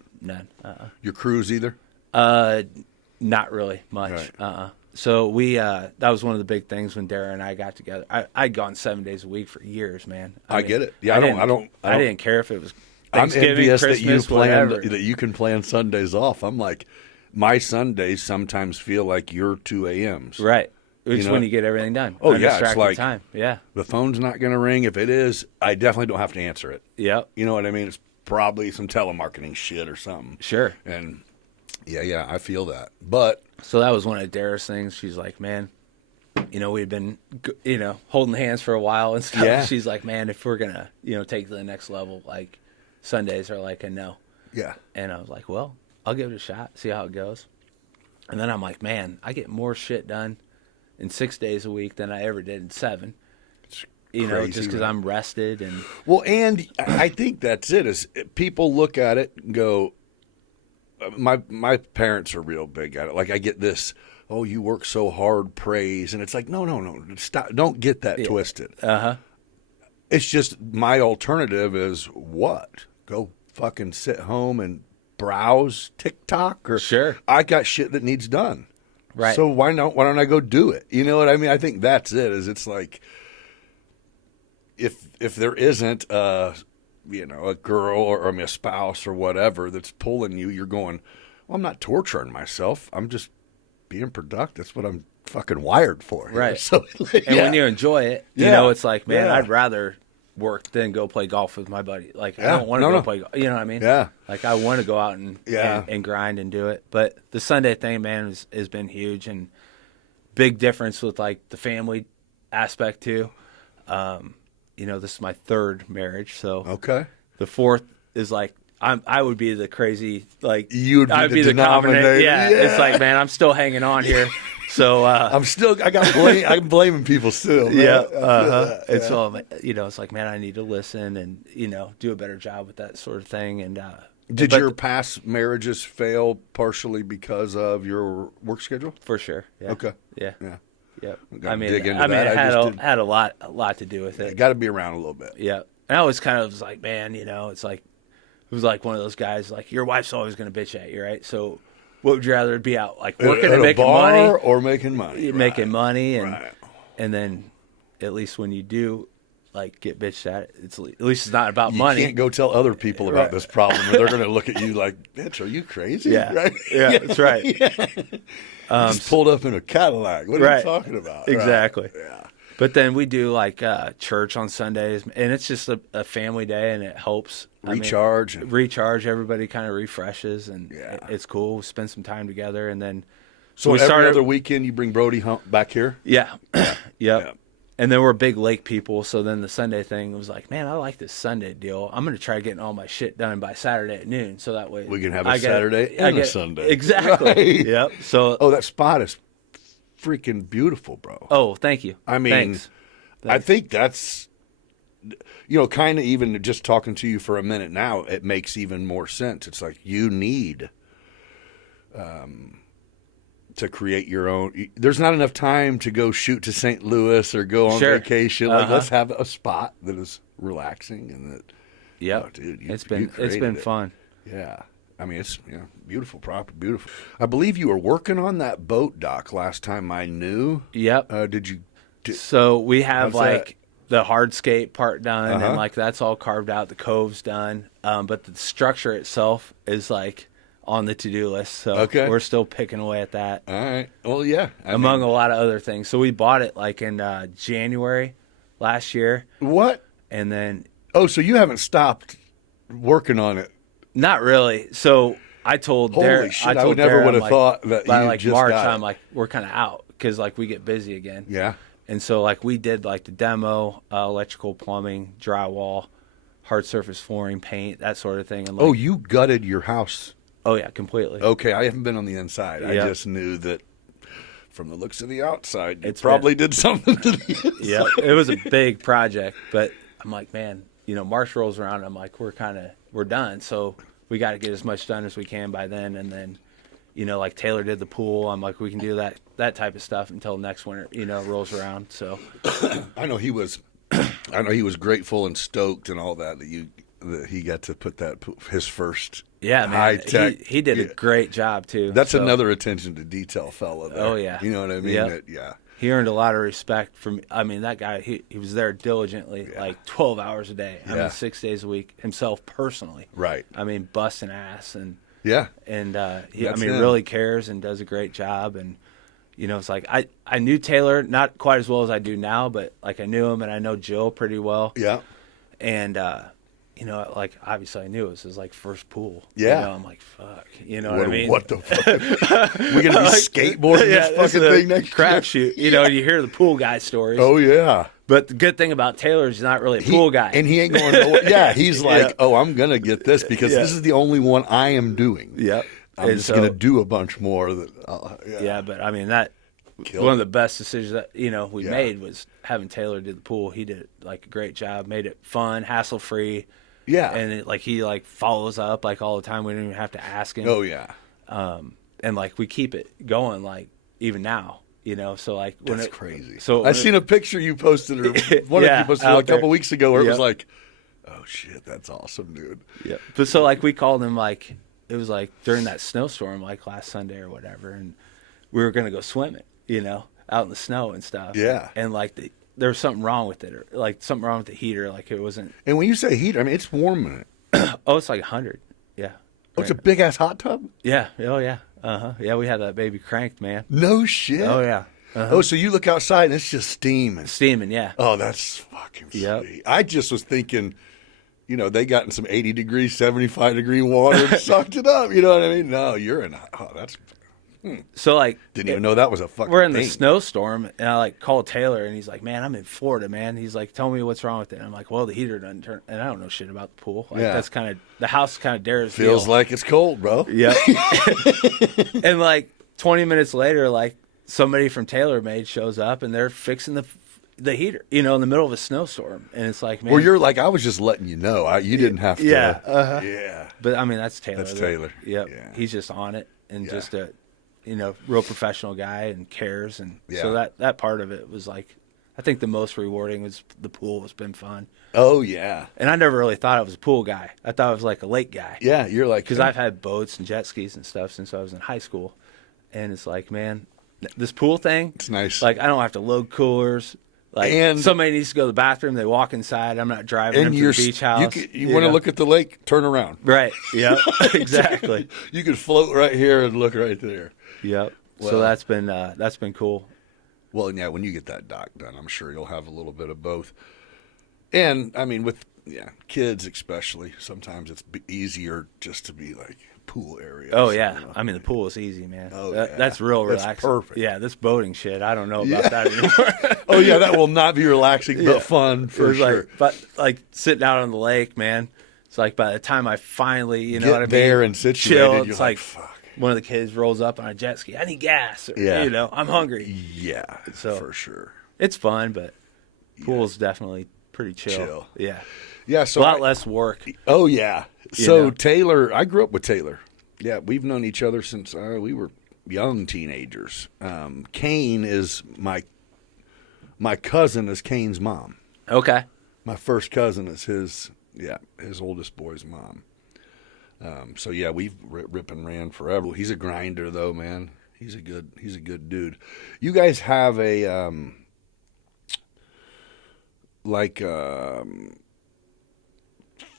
Your cruise either? Not really much. Right. So we that was one of the big things when Dara and I got together. I'd gone 7 days a week for years, man. I get it. Yeah, I didn't care if it was I'm Thanksgiving, envious Christmas, that you can plan Sundays off. I'm like, my Sundays sometimes feel like your 2 a.m.s. Right. It's when you get everything done. Oh, yeah. It's Undistracted like time. Yeah. the phone's not going to ring. If it is, I definitely don't have to answer it. Yep. You know what I mean? It's probably some telemarketing shit or something. Sure. And yeah, I feel that. But So that was one of Dara's things. She's like, man, we'd been, holding hands for a while and stuff. Yeah. She's like, man, if we're going to, take to the next level, Sundays are a no. yeah, And I was like, well, I'll give it a shot, see how it goes. And then I'm like, man, I get more shit done in 6 days a week than I ever did in 7. it's Just crazy, because man. I'm rested and Well, and I think that's it. Is people look at it and go, my parents are real big at it. Like I get this, oh, you work so hard, praise, and it's like, no, stop, don't get that twisted. It's just my alternative is what? Go fucking sit home and browse TikTok or Sure. I got shit that needs done. Right. So why don't I go do it? You know what I mean? I think that's it. Is it's like if there isn't a girl or a spouse or whatever that's pulling you, you're going, well, I'm not torturing myself. I'm just being productive. That's what I'm fucking wired for. Here. Right. So, and when you enjoy it, it's like, man, Yeah. I'd rather work than go play golf with my buddy. I Yeah. don't want to No. play golf. You know what I mean? Yeah. I want to go out and grind and do it. But the Sunday thing, man, has been huge and big difference with the family aspect too. This is my 3rd marriage, so Okay. the 4th is I would be the crazy You would be I'd the be the denominator. confident. Yeah, Yeah. it's like, man, I'm still hanging on here. So I'm blaming people still. Man. yeah, I feel that. and so it's like, man, I need to listen and do a better job with that sort of thing. And Did but your past marriages fail partially because of your work schedule? for sure? Yeah. Okay. Yeah. Yeah. Yep. Gotta dig into that. it I had just had a lot to do with You it. got to be around a little bit. Yeah. And I was kind of like, man, it's like it was like one of those guys your wife's always going to bitch at you, right? So what would you rather be out working at and a making bar money? or making money? Making Right. money and Right. and then at least when you do get bitched at, at least it's not about You money. can't go tell other people about this problem, or they're going to look at you like, "Bitch, are you crazy?" Yeah. Right? Yeah, that's right. Just pulled up in a Cadillac. What are Right. you talking about? Exactly. Right. Yeah. But then we do church on Sundays, and it's just a family day, and it helps Recharge. recharge. Everybody kind of refreshes, and Yeah. it's cool. We spend some time together, and then So we every started- other weekend, you bring Brody back here. yeah, yep. Yeah. And then we're big lake people, so then the Sunday thing was like, man, I like this Sunday deal. I'm going to try getting all my shit done by Saturday at noon, so that way We can have a Saturday and a Sunday. Exactly. Right. Yep. So Oh, that spot is freaking beautiful, bro. oh, thank you. I mean, Thanks. I think that's, kind of even just talking to you for a minute now, it makes even more sense. It's like you need to create your own. There's not enough time to go shoot to St. Louis or go on Sure. vacation. Like, let's have a spot that is relaxing and that. Yep. Oh, dude, It's you been created it. fun. Yeah. I mean, it's beautiful property, beautiful. I believe you were working on that boat dock last time I knew. Yep. Did you? So we have How's that? like the hardscape part done, Uh-huh. and like that's all carved out. The cove's done, but the structure itself is like on the to-do list. So Okay. we're still picking away at that, All right. Well, yeah. among a lot of other things. So we bought it like in January last year, What? and then Oh, so you haven't stopped working on it? not really. So I told Holy Darren, shit, I I told would never Darren, would I'm have thought that by you like just March, got I'm it. like, we're kind of out because like we get busy again. Yeah. And so, like, we did, like, the demo, electrical, plumbing, drywall, hard surface flooring, paint, that sort of thing. And like, Oh, you gutted your house. oh, yeah, completely. Okay, I haven't been on the inside. I Yeah. just knew that from the looks of the outside, you It's probably did something to the inside. Yeah, it was a big project. But I'm like, man, March rolls around, and I'm like, we're done. So we got to get as much done as we can by then. And then, like Taylor did the pool. I'm like, we can do that type of stuff until next winter, rolls around. So I know he was grateful and stoked and all that he got to put his first yeah, man, high tech. he did a great job too. That's So another attention to detail fella there. Oh, yeah. You know what I mean? Yep. Yeah. He earned a lot of respect from. I mean, that guy. He was there diligently, like 12 hours a day. I Yeah. mean, 6 days a week himself personally. Right. I mean, busting ass and Yeah. he. I That's mean, him. really cares and does a great job. And it's like I knew Taylor not quite as well as I do now, but like I knew him and I know Jill pretty well. Yeah. And like obviously I knew it was his like first pool. Yeah. I'm like, fuck. You know what I mean? What the fuck? We're gonna be skateboarding this fucking thing next crapshoot. year? You hear the pool guy stories. Oh yeah. But the good thing about Taylor is he's not really a pool guy. And he ain't going nowhere. Yeah, he's like, Yeah. oh, I'm going to get this because this is the only one I am doing. Yep. I'm And just so- going to do a bunch more. yeah, but I mean, that Killed one of it. the best decisions that, we Yeah. made was having Taylor do the pool. He did like a great job, made it fun, hassle-free. Yeah. And he like follows up like all the time. We don't even have to ask him. Oh, yeah. And like we keep it going like even now. So like when That's crazy. So I seen a picture you posted, or one Yeah, of you posted out a couple there. weeks ago, where it was Yep. like, oh shit, that's awesome, dude. Yeah. But so like we called him like it was like during that snowstorm like last Sunday or whatever, and we were gonna go swimming, out in the snow and stuff. Yeah. And like there was something wrong with it, or like something wrong with the heater, like it wasn't. And when you say heat, I mean it's warm in it. Oh, it's like 100. Yeah. Oh, it's a big ass hot tub. Yeah. Oh yeah. Yeah, we had that baby cranked, man. No shit. Oh yeah. Oh, so you look outside and it's just steaming. Steaming. Yeah. Oh, that's fucking sweet. Yep. I just was thinking, they got in some 80-degree, 75-degree water and sucked it up. You know what I mean? No, you're in. Oh, that's. So like Didn't even know that was a fucking we're in thing. the snowstorm, and I like called Taylor, and he's like, "Man, I'm in Florida, man." He's like, "Tell me what's wrong with it." And I'm like, "Well, the heater doesn't turn," and I don't know shit about the pool. Like Yeah. that's kind of the house, kind of dares Feels like it's cold, bro. Yep. And like 20 minutes later, like somebody from TaylorMade shows up, and they're fixing the heater, in the middle of a snowstorm, and it's like, man. Well, you're like, I was just letting you know. You didn't have to. Yeah. Yeah. But I mean, that's Taylor. That's Taylor. Yep. Yeah. He's just on it and Yeah. just a, real professional guy and cares. And so Yeah. that part of it was like, I think the most rewarding was the pool. It's been fun. Oh, yeah. And I never really thought I was a pool guy. I thought I was like a lake guy. Yeah, you're like. Because I've had boats and jet skis and stuff since I was in high school. And it's like, man, this pool thing. It's nice. Like, I don't have to load coolers. Like, And- somebody needs to go to the bathroom. They walk inside. I'm not driving them to the beach house. You want to look at the lake, turn around. Right. Yep. Exactly. You could float right here and look right there. Yep. Well- So that's been cool. Well, yeah, when you get that dock done, I'm sure you'll have a little bit of both. And, I mean, with kids especially, sometimes it's easier just to be like pool area. Oh yeah. I mean the pool is easy, man. Oh, That- yeah. That's real That's relaxing. perfect. Yeah, this boating shit, I don't know about that anymore. Oh, yeah, that will not be relaxing, Yeah. but fun It for was sure. like, but like sitting out on the lake, man. It's like by the time I finally, Get what I mean, there and situated, chill, you're it's like, like fuck. one of the kids rolls up on a jet ski. I need gas. Or, Yeah. I'm hungry. Yeah, So- for sure. It's fun, but pool's definitely pretty chill. Chill. Yeah. Yeah, A so lot less work. Oh yeah. So know? Taylor, I grew up with Taylor. Yeah, we've known each other since we were young teenagers. Kane is my cousin is Kane's mom. Okay. My first cousin is his oldest boy's mom. So yeah, we've rip and ran forever. He's a grinder though, man. He's a good dude. You guys have a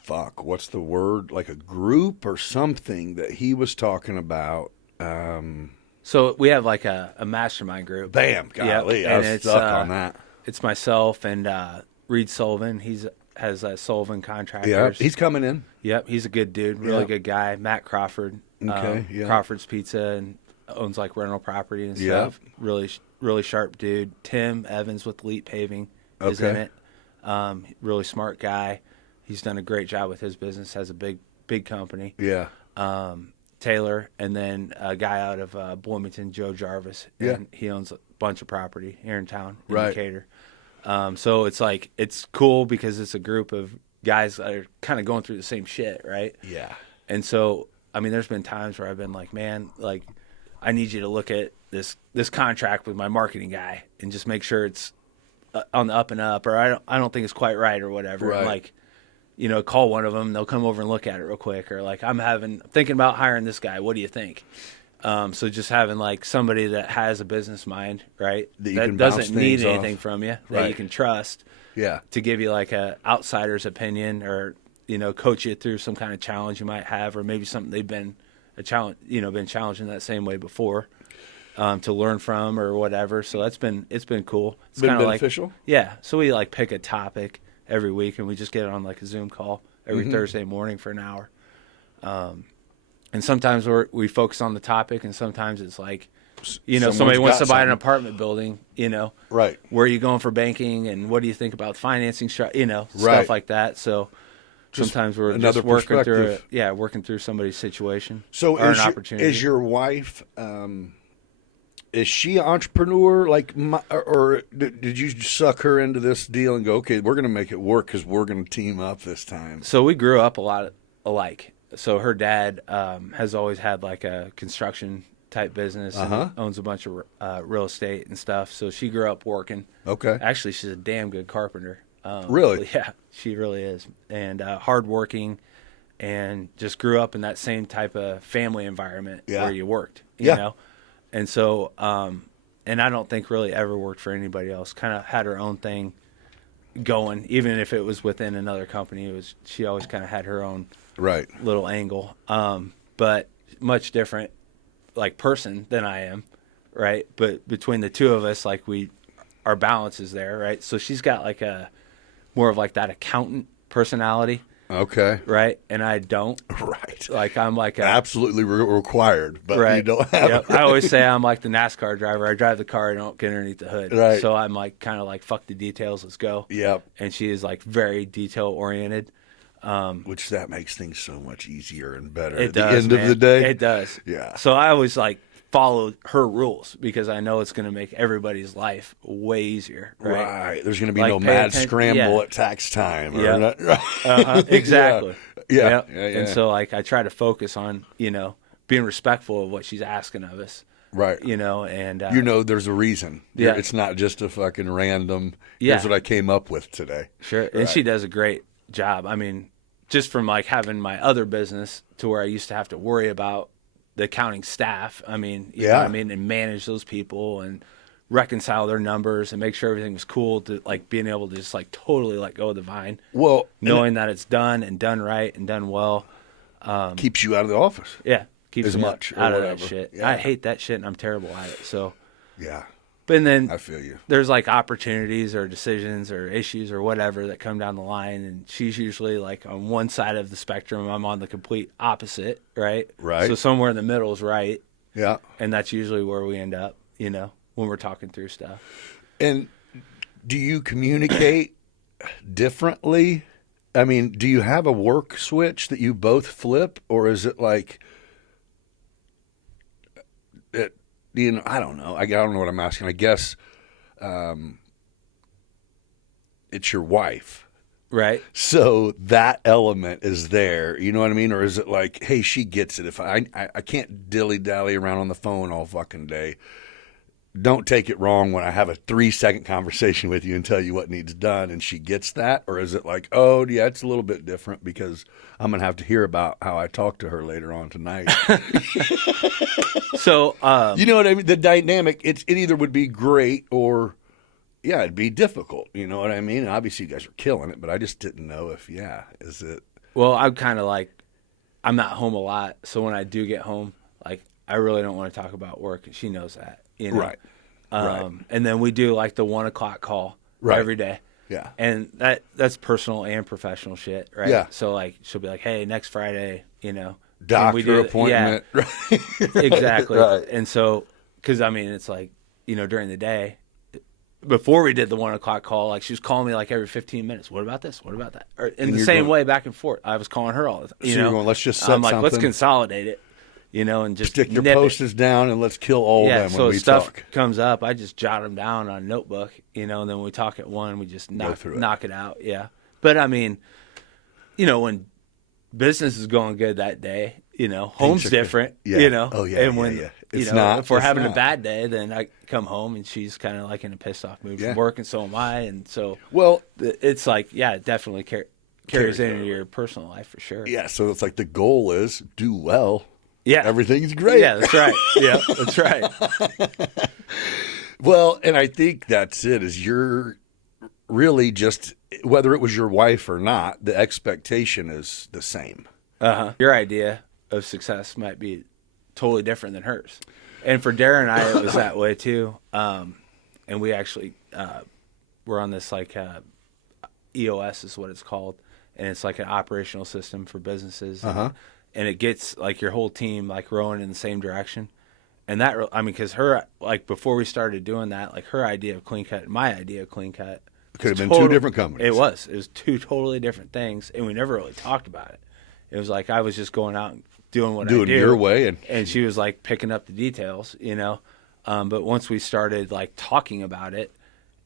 what's the word? Like a group or something that he was talking about. So we have like a mastermind group. Bam, golly, I was stuck on that. It's myself and Reed Sullivan. Has Sullivan Contractors. Yeah, he's coming in. Yep, he's a good dude, really good guy. Matt Crawford, Crawford's Pizza, and owns like rental property and stuff. Really, really sharp dude. Tim Evans with Elite Paving is in it. Really smart guy. He's done a great job with his business. Has a big company. Yeah. Taylor, and then a guy out of Bloomington, Joe Jarvis. And he owns a bunch of property here in town, in Decatur. So it's cool because it's a group of guys that are kind of going through the same shit, right? Yeah. And so, I mean, there's been times where I've been like, man, like, I need you to look at this contract with my marketing guy and just make sure it's on the up and up, or I don't think it's quite right or whatever. Right. And like, call one of them, they'll come over and look at it real quick, or like, I'm thinking about hiring this guy. What do you think? So just having like somebody that has a business mind, right? That doesn't need anything from you, that you can trust. Yeah. To give you like a outsider's opinion, or coach you through some kind of challenge you might have, or maybe something they've been been challenged in that same way before, to learn from or whatever. So it's been cool. It's been kind of beneficial. Yeah. So we like pick a topic every week, and we just get on like a Zoom call every Thursday morning for an hour. And sometimes we focus on the topic, and sometimes it's like, somebody wants to buy an apartment building, right? Where are you going for banking, and what do you think about financing, stuff like that. So sometimes we're just working through somebody's situation. So or an opportunity. Is your wife, is she an entrepreneur, or did you suck her into this deal and go, okay, we're going to make it work because we're going to team up this time? So we grew up a lot alike. So her dad has always had like a construction type business and owns a bunch of real estate and stuff. So she grew up working. Okay. Actually, she's a damn good carpenter. Really? Yeah, she really is. And hardworking, and just grew up in that same type of family environment where you worked, you know? And so, and I don't think really ever worked for anybody else. Kind of had her own thing going, even if it was within another company. She always kind of had her own little angle, but much different like person than I am, right? But between the two of us, like our balance is there, right? So she's got like more of like that accountant personality. Okay. Right. And I don't. Right. Like I'm like absolutely required, but you don't have it. I always say I'm like the NASCAR driver. I drive the car, I don't get underneath the hood. Right. So I'm like kind of like fuck the details, let's go. Yep. And she is like very detail oriented. Which that makes things so much easier and better It at does, the end of the day. It does. Yeah. So I always like follow her rules because I know it's going to make everybody's life way easier. Right. There's going to be like no mad scramble at tax time. Exactly. Yeah. And so like I try to focus on, being respectful of what she's asking of us. Right. And there's a reason. Yeah. It's not just a fucking random, here's what I came up with today. Sure. And she does a great job. I mean, just from like having my other business to where I used to have to worry about the accounting staff. I mean, you know what I mean, and manage those people and reconcile their numbers and make sure everything was cool, to like being able to just like totally let go of the vine. Well, knowing that it's done and done right and done well. Keeps you out of the office. Yeah. Keeps as me much out or of whatever. that shit. Yeah. I hate that shit and I'm terrible at it. So yeah. But then I feel you. There's like opportunities or decisions or issues or whatever that come down the line, and she's usually like on one side of the spectrum. I'm on the complete opposite, right? Right. So somewhere in the middle is right. Yeah. And that's usually where we end up, when we're talking through stuff. And do you communicate differently? I mean, do you have a work switch that you both flip, or is it like it? I don't know. I don't know what I'm asking. I guess it's your wife, Right. So that element is there, you know what I mean? Or is it like, hey, she gets it. If I can't dilly-dally around on the phone all fucking day. Don't take it wrong when I have a 3-second conversation with you and tell you what needs done and she gets that? Or is it like, oh, yeah, it's a little bit different because I'm going to have to hear about how I talked to her later on tonight. So, you know what I mean? The dynamic, it either would be great or, yeah, it'd be difficult. You know what I mean? And obviously you guys are killing it, but I just didn't know if, is it? well, I'm kind of like, I'm not home a lot. So when I do get home, like, I really don't want to talk about work. And she knows that, you know? Right. Right. And then we do like the 1 o'clock call Right. every day. Yeah. And that's personal and professional shit, right? Yeah. So like, she'll be like, hey, next Friday, you know, can Doctor we do appointment. Yeah, exactly. Right. And so, cause I mean, it's like, you know, during the day, before we did the 1 o'clock call, like she was calling me like every 15 minutes. What about this? What about that? Or in the you're same going- way, back and forth. I was calling her all the time. So you're going, let's just set I'm like, let's something. consolidate it, you know, and just Stick your nip it. posters down and let's kill all Yeah, of them so when we stuff talk. comes up, I just jot them down on a notebook, you know, and then when we talk at 1, we just through it. knock it out. Yeah. But I mean, you know, when business is going good that day, you know, home's are good. different, Yeah. you know. Oh, yeah, And yeah, when, yeah. you It's know, not- if we're it's having a not. bad day, then I come home and she's kind of like in a pissed off mood Yeah. from work, and so am I. And so, Well, it's like, yeah, it definitely carries Carries into over. your personal life for sure. yeah, so it's like the goal is do well. Yeah. Everything's great. Yeah, that's right. Yeah, that's right. Well, and I think that's it, is you're really just, whether it was your wife or not, the expectation is the same. Your idea of success might be totally different than hers. And for Darren and I, it was that way too. And we actually were on this like EOS is what it's called, and it's like an operational system for businesses. And it gets like your whole team like rowing in the same direction. And that, I mean, because her, like before we started doing that, like her idea of clean cut and my idea of clean cut, Could have been two different companies. It was two totally different things, and we never really talked about it. It was like I was just going out and doing what I Doing do, your way, and she was like picking up the details, you know. But once we started like talking about it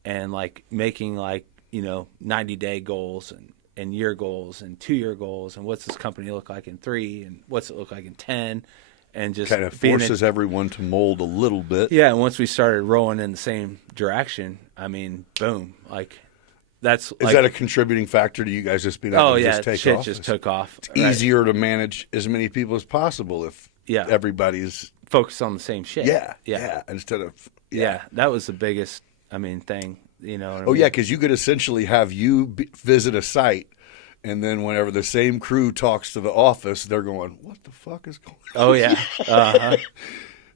and like making like, you know, 90-day goals and year goals and 2-year goals, and what's this company look like in 3, and what's it look like in 10, and just Kind of being forces everyone to mold a little bit. yeah. And once we started rowing in the same direction, I mean, boom, like that's Is that a contributing factor to you guys just being able oh to yeah, just take shit off? just took off. It's easier to manage as many people as possible if Yeah. everybody's Focus on the same shit. yeah, instead of Yeah, that was the biggest, I mean, thing, you know. What I Oh mean? yeah, because you could essentially have you visit a site, and then whenever the same crew talks to the office, they're going, "What the fuck is going on? Oh yeah.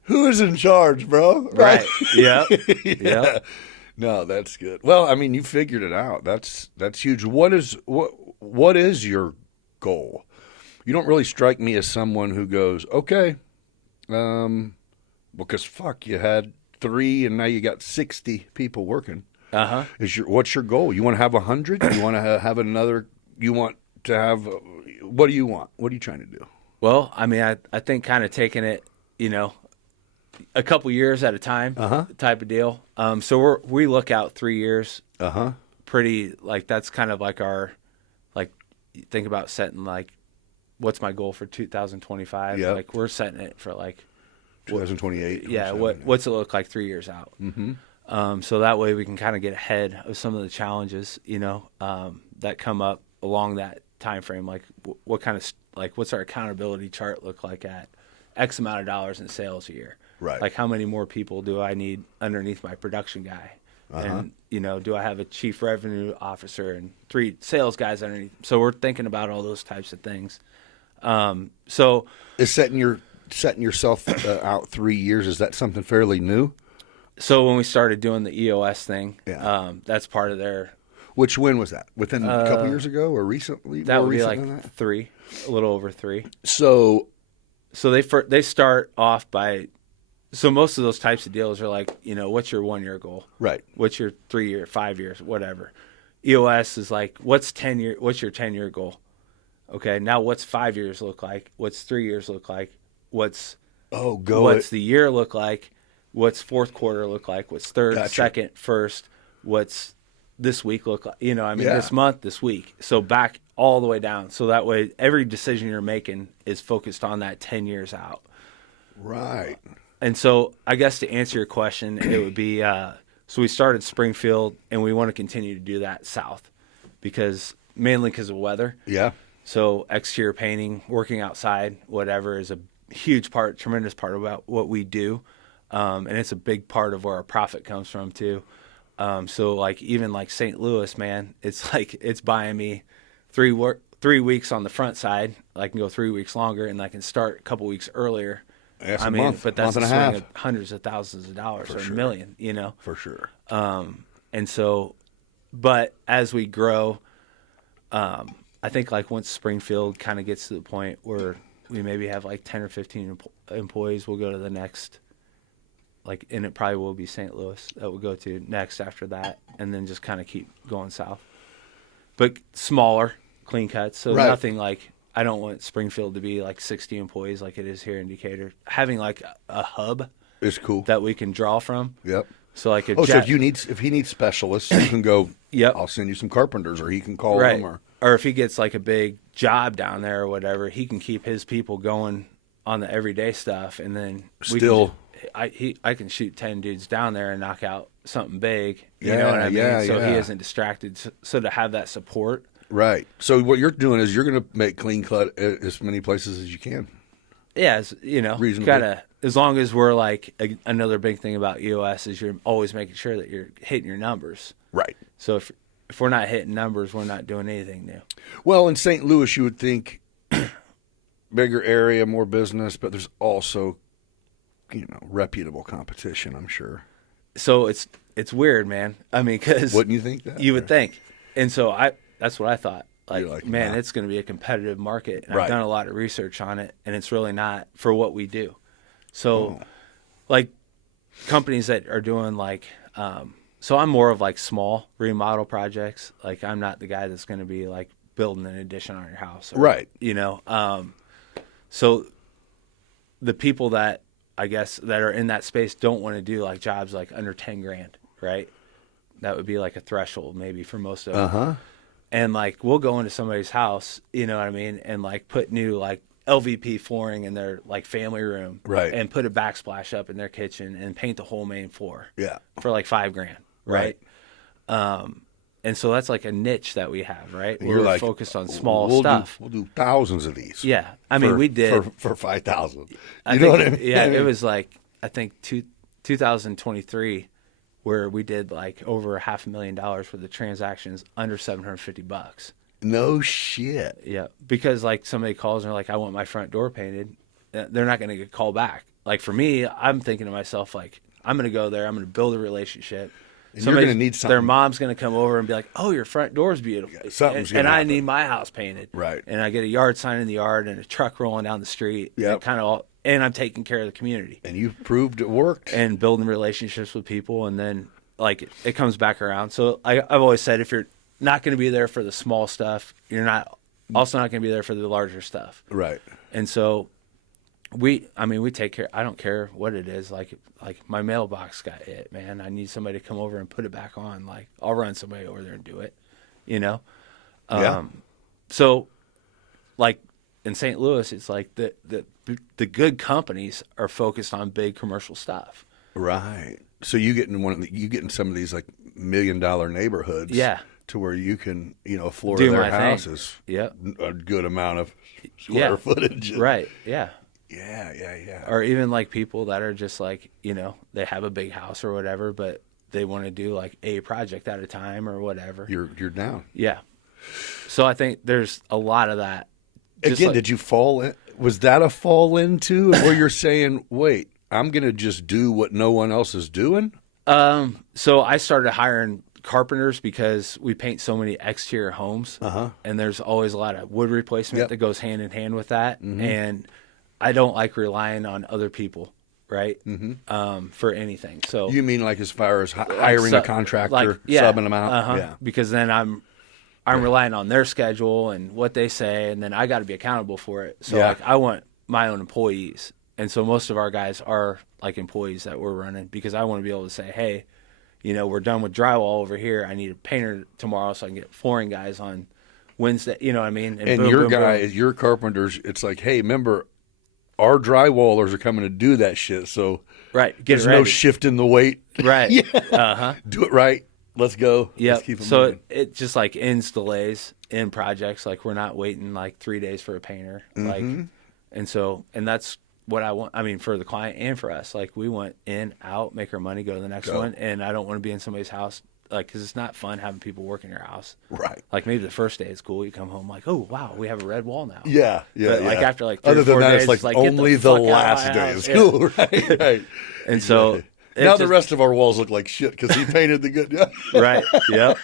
Who is in charge, bro?" Right. Yeah. Yeah. Yeah. No, that's good. Well, I mean, you figured it out. That's huge. What is your goal? You don't really strike me as someone who goes, okay, because fuck, you had 3 and now you got 60 people working. What's your goal? You want to have 100? You want to have another? You want to have? What do you want? What are you trying to do? Well, I mean, I think kind of taking it, you know, a couple years at a time, type of deal. So we look out 3 years. Pretty like that's kind of like our, like, think about setting like, what's my goal for 2025? Yep. Like we're setting it for like 2028. yeah, what's it look like 3 years out? So that way we can kind of get ahead of some of the challenges, you know, that come up along that time frame. Like what kind of like what's our accountability chart look like at X amount of dollars in sales a year? Right. Like how many more people do I need underneath my production guy? And you know, do I have a chief revenue officer and 3 sales guys underneath? So we're thinking about all those types of things. So Is setting yourself out 3 years, is that something fairly new? So when we started doing the EOS thing, Yeah. that's part of their. Which when was that? Within a couple years ago or recently? That More would be recent like than that? 3, a little over 3. So So they start off by, so most of those types of deals are like, you know, what's your 1-year goal? right. What's your 3-year, 5 years, whatever. EOS is like, what's your 10-year goal? Okay, now what's 5 years look like? What's 3 years look like? What's the year look like? What's fourth quarter look like? What's third, Gotcha. second, first? What's this week look like? Yeah. This month, this week. So back all the way down. So that way, every decision you're making is focused on that 10 years out. Right. And so I guess to answer your question, it would be, so we started Springfield, and we want to continue to do that south mainly because of weather. Yeah. So exterior painting, working outside, whatever, is a huge part, tremendous part about what we do. And it's a big part of where our profit comes from too. So like even like St. Louis, man, it's buying me 3 weeks on the front side. I can go 3 weeks longer, and I can start a couple weeks earlier. That's I a mean, month, but that's month a and a swing half. of hundreds of thousands of dollars or sure. a million, For sure. And so, but as we grow, I think like once Springfield kind of gets to the point where we maybe have like 10 or 15 employees, we'll go to the next, and it probably will be St. Louis that we'll go to next after that, and then just kind of keep going south. But smaller, clean cuts, so Right. nothing like, I don't want Springfield to be like 60 employees like it is here in Decatur. Having like a hub It's cool. that we can draw from. Yep. So like a Oh, so jet, if he needs specialists, you can go. Yep. I'll send you some carpenters, or he can call right. them, Or if he gets like a big job down there or whatever, he can keep his people going on the everyday stuff, and then I can shoot 10 dudes down there and knock out something big. You know what I mean? Yeah, so yeah. he isn't distracted. So to have that support. Right. So what you're doing is you're going to make clean cut at as many places as you can. Yeah, Reasonably. gotta, as long as we're like another big thing about EOS is you're always making sure that you're hitting your numbers. Right. So if we're not hitting numbers, we're not doing anything new. Well, in St. Louis, you would think bigger area, more business, but there's also, reputable competition, I'm sure. So it's weird, man. I mean, because Wouldn't you think that? you would think, and so that's what I thought. You're like, man, nah. it's going to be a competitive market. And Right. I've done a lot of research on it, and it's really not for what we do. So, like companies that are doing so I'm more of like small remodel projects. Like I'm not the guy that's going to be like building an addition on your house. Right. So the people that I guess that are in that space don't want to do like jobs like under 10 grand, right? That would be like a threshold maybe for most of them. Uh-huh. And like we'll go into somebody's house, you know what I mean, and like put new like LVP flooring in their like family room, Right. And put a backsplash up in their kitchen and paint the whole main floor, Yeah. for like $5 grand, right? And so that's like a niche that we have, right? And you're We're like, focused on small we'll stuff. We'll do thousands of these. Yeah, I mean we did for 5,000. I You think, know what I mean? Yeah, it was like I think 2023 where we did like over $500,000 for the transactions under $750. No shit. Yeah, because like somebody calls and they're like, I want my front door painted. They're not going to get called back. Like for me, I'm thinking to myself like, I'm going to go there. I'm going to build a relationship. And you're going to need something. Their mom's going to come over and be like, "Oh, your front door's beautiful." Yeah, something's and gonna I happen. need my house painted. Right. And I get a yard sign in the yard and a truck rolling down the street. Yep. And kind of and I'm taking care of the community And you proved it worked. and building relationships with people, and then like it comes back around. So I've always said if you're not going to be there for the small stuff, you're not also not going to be there for the larger stuff. Right. And so we take care. I don't care what it is. Like my mailbox got hit, man. I need somebody to come over and put it back on. Like I'll run somebody over there and do it, Yeah. So like in St. Louis, it's like the good companies are focused on big commercial stuff. Right. So you get in some of these like $1 million neighborhoods. Yeah. To where you can, a floor Do of their my thing. house is Yep. a good amount of square footage. Right. Yeah. Yeah. Or even like people that are just like, they have a big house or whatever, but they want to do like a project at a time or whatever. You're down. Yeah. So I think there's a lot of that. Just Again, like- did you fall in? Was that a fall into where you're saying, wait, I'm going to just do what no one else is doing? So I started hiring carpenters because we paint so many exterior homes, and there's always a lot of wood replacement Yep. that goes hand in hand with that. And I don't like relying on other people, right? For anything. So You mean like as far as hiring a contractor, subbing them out? Yeah. Because then I'm relying on their schedule and what they say, and then I got to be accountable for it. So Yeah. like I want my own employees, and so most of our guys are like employees that we're running because I want to be able to say, hey, we're done with drywall over here. I need a painter tomorrow so I can get flooring guys on Wednesday. You know what I mean? And boom, your boom, guy, boom. your carpenters, it's like, hey, remember, our drywallers are coming to do that shit. So Right. Get there's it ready. no shifting the weight. Right. Yeah. Uh-huh. Do it right. Let's go. Yeah. Let's keep it So moving. it just like ends delays in projects. Like we're not waiting like 3 days for a painter. Like, and that's what I want. I mean, for the client and for us, like we want in, out, make our money, go to the next one. And I don't want to be in somebody's house. Like, cause it's not fun having people work in your house. Right. Like maybe the first day it's cool. You come home like, oh wow, we have a red wall now. Yeah. But like after like 3 other or than 4 that, days, it's like get only the the fuck out of last my day house. is Yeah. cool. Right. Right. And so Now it the just- rest of our walls look like shit because he painted the good. Right. Yep.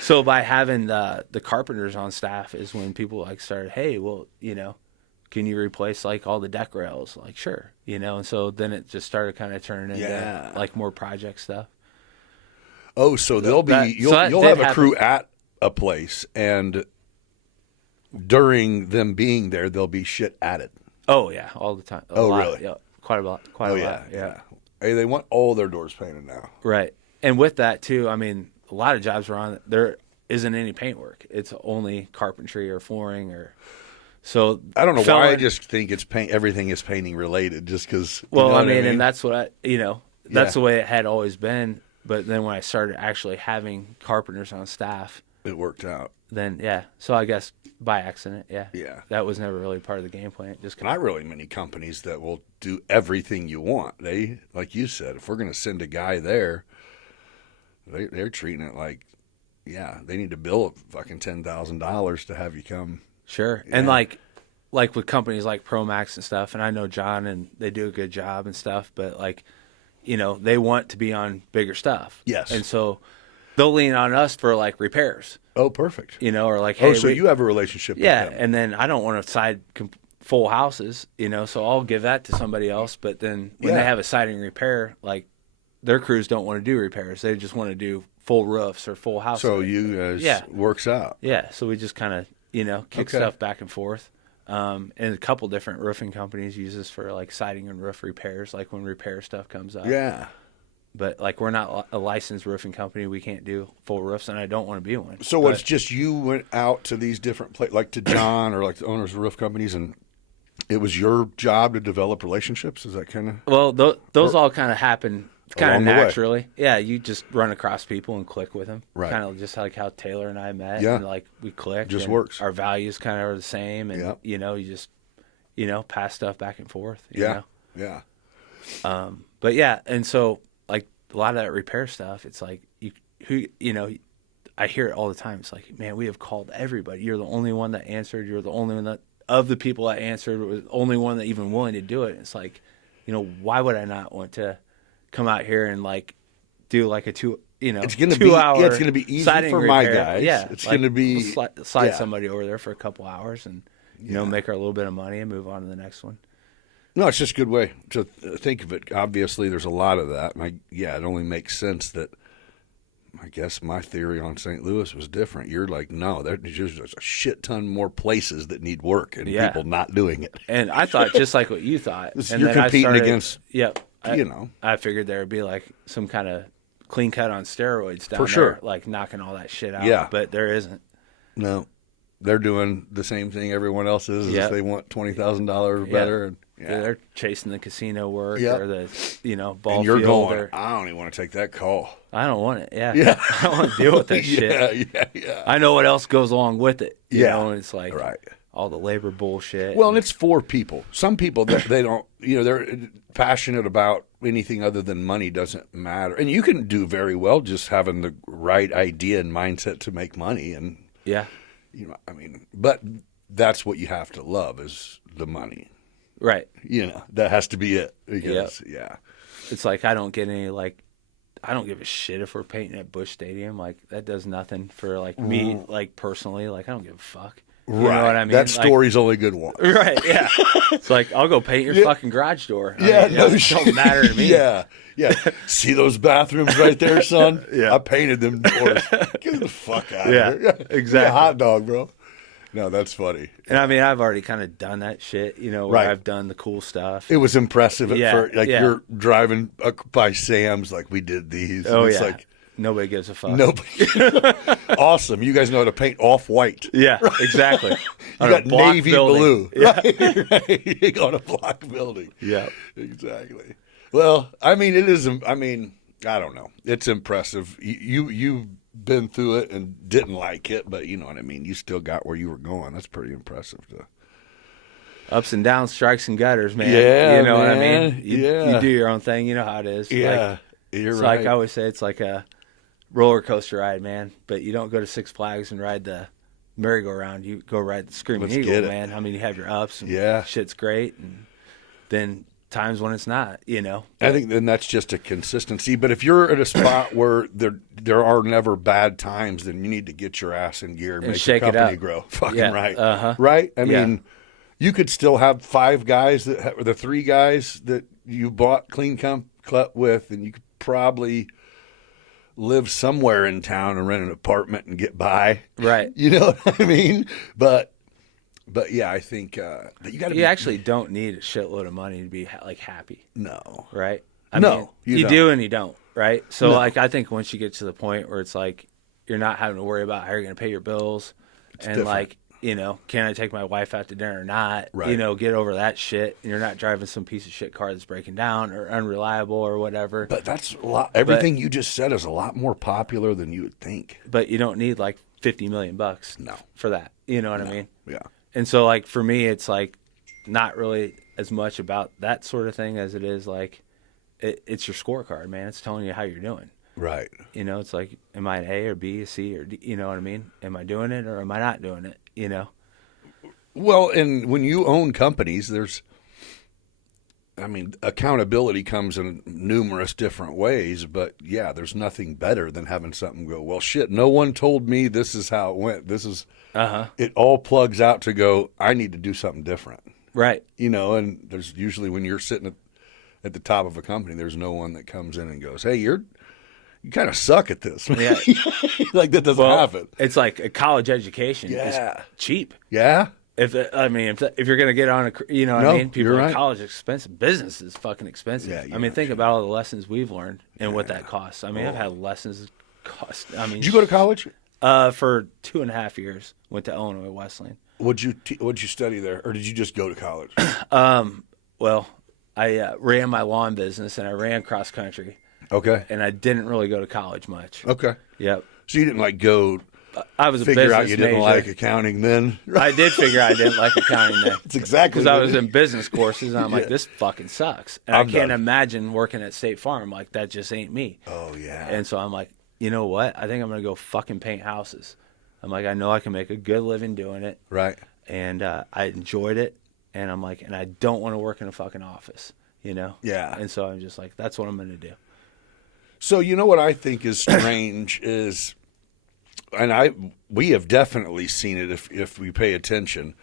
So by having the carpenters on staff is when people like started, hey, well, can you replace like all the deck rails? Like, sure. And so then it just started kind of turning into like more project stuff. Oh, so So that you'll did have a happen. crew at a place, and during them being there, there'll be shit added. Oh yeah, all the time. Oh, lot, really? Yeah, quite a lot. Quite a lot. Yeah. Hey, they want all their doors painted now. Right. And with that too, I mean, a lot of jobs are on. There isn't any paint work. It's only carpentry or flooring or. So I don't know why. I just think it's paint. Everything is painting related, just because. Well, I mean, and that's what that's the way it had always been. But then when I started actually having carpenters on staff, it worked out. then so I guess by accident, Yeah. that was never really part of the game plan. Just Not really many companies that will do everything you want. They, like you said, if we're going to send a guy there, they're treating it like, they need to bill fucking $10,000 to have you come. sure. Yeah. And like with companies like ProMax and stuff, and I know John and they do a good job and stuff, but like, they want to be on bigger stuff. Yes. And so they'll lean on us for like repairs, Oh, perfect. or like, hey, so you have a relationship with them. and then I don't want to side full houses, so I'll give that to somebody else. But then when Yeah. they have a siding repair, like their crews don't want to do repairs; they just want to do full roofs or full houses. So you guys works out. Yeah, so we just kind of kick Okay. stuff back and forth. And a couple different roofing companies use this for like siding and roof repairs, like when repair stuff comes up. Yeah. But like we're not a licensed roofing company, we can't do full roofs, and I don't want to be one. So But- it's just you went out to these different places, like to John or like the owners of roof companies, and it was your job to develop relationships? Is that kind of... Well, those all kind of happen kind of Along the way. naturally. Yeah, you just run across people and click with them. Right. Kind of just like how Taylor and I met. Yeah. And like we clicked. Just and works. Our values kind of are the same, and Yep. you just pass stuff back and forth. you Yeah. know? Yeah. But yeah, and so like a lot of that repair stuff, it's like I hear it all the time. It's like, man, we have called everybody. You're the only one that answered. You're the only one that of the people that answered was the only one that even willing to do it. And it's like, why would I not want to come out here and like do like a It's gonna 2 be hour it's gonna be easy siding for my repair. guys. Yeah, It's like, gonna be slide yeah. somebody over there for a couple hours and make our little bit of money and move on to the next one. No, it's just a good way to think of it. Obviously, there's a lot of that. And it only makes sense that. I guess my theory on St. Louis was different. You're like, no, there's a shit ton more places that need work and people not doing it. And I thought just like what you thought. And You're then competing I started, against, Yep. I figured there would be like some kind of clean cut on steroids down For sure. there, like knocking all that shit out. Yeah. But there isn't. No, they're doing the same thing everyone else is. Yep. Is they want $20,000 better. And, They're chasing the casino work Yep. or the ball and you're field. going, Or, I don't even want to take that call. I don't want it. Yeah. Yeah. I don't want to deal with that shit. Yeah. I know what else goes along with it. You know, and it's like Right. all the labor bullshit. Well, and it's for people. Some people, they don't, they're passionate about anything other than money doesn't matter. And you can do very well just having the right idea and mindset to make money. And, yeah. But that's what you have to love is the money. Right. That has to be it. Because, It's like I don't get any like I don't give a shit if we're painting at Busch Stadium. Like that does nothing for like me, like personally. Like I don't give a fuck. You know what I mean? That Like, story's only good once. right. Yeah. It's like I'll go paint your fucking garage door. I mean, No it shit. don't matter to me. Yeah. See those bathrooms right there, son? Yeah. I painted them doors. Get the fuck out Yeah, of here. exactly. Be a hot dog, bro. No, that's funny. And I mean, I've already kind of done that shit, you know, where Right. I've done the cool stuff. It was impressive at Yeah, first. Like yeah. you're driving by Sam's, like we did these. Oh, and it's yeah. like Nobody gives a fuck. nobody. Awesome. You guys know how to paint off white. Yeah, exactly. You On a got block navy building. blue. Yeah. Right. On a block building. Yeah. Exactly. Well, I mean, it is. I mean, I don't know. It's impressive. You've been through it and didn't like it, but you know what I mean. You still got where you were going. That's pretty impressive. Ups and downs, strikes and gutters, man. Yeah, you know what I man. mean. You, Yeah. you do your own thing. You know how it is. Yeah, Like, you're it's right. like I always say, it's like a roller coaster ride, man. But you don't go to Six Flags and ride the merry-go-round. You go ride the Screaming Let's Eagle, get it. man. I mean, you have your ups and Yeah. shit's great, and then times when it's not. You know. I think then that's just a consistency. But if you're at a spot where there are never bad times, then you need to get your ass in gear and make shake your it company up. grow. Fucking Yeah, right. uh-huh. Right? I Yeah. mean, you could still have 5 guys or the 3 guys that you bought Clean Cut with, and you could probably live somewhere in town and rent an apartment and get by. Right. You know what I mean? But yeah, I think that you got to. You actually don't need a shitload of money to be like happy, no. right? No, you you don't. do and you don't, right? So No. like I think once you get to the point where it's like you're not having to worry about how you're going to pay your bills, and different. like, you know, can I take my wife out to dinner or not? Right. You know, get over that shit. And you're not driving some piece of shit car that's breaking down or unreliable or whatever. But that's a lot. Everything you just said is a lot more popular than you would think. But you don't need like $50 million No. for that. You know what I mean? Yeah. And so, like, for me, it's like not really as much about that sort of thing as it is like it's your scorecard, man. It's telling you how you're doing. Right. You know, it's like, am I an A or B, a C or D? You know what I mean? Am I doing it or am I not doing it? You know? Well, and when you own companies, accountability comes in numerous different ways, but yeah, there's nothing better than having something go, well, shit, no one told me this is how it went. It all plugs out to go, I need to do something different. Right. You know, and there's usually when you're sitting at the top of a company, there's no one that comes in and goes, hey, you kind of suck at this. Yeah. Like that doesn't happen. It's like a college education is Yeah. cheap. Yeah. If you're gonna get on you know what No, I mean? People you're in right. college is expensive. Business is fucking expensive. Yeah, I you're mean, right. think about all the lessons we've learned and what that costs. I mean, I've had lessons cost. I mean, Did you go to college? for 2.5 years? Went to Illinois Wesleyan. What'd you study there, or did you just go to college? Well, I ran my lawn business and I ran cross country, Okay. and I didn't really go to college much. Okay. Yep. So you didn't like go I was a figure business out you didn't major. like accounting then? I did figure I didn't like accounting then. That's exactly Because I what was it in business courses, and I'm like, Yeah. this fucking sucks. And I'm I can't done. imagine working at State Farm. Like, that just ain't me. Oh yeah. And so I'm like, you know what? I think I'm going to go fucking paint houses. I'm like, I know I can make a good living doing it. Right. And I enjoyed it. And I'm like, and I don't want to work in a fucking office, you know? Yeah. And so I'm just like, that's what I'm going to do. So you know what I think is strange is, and we have definitely seen it if we pay attention.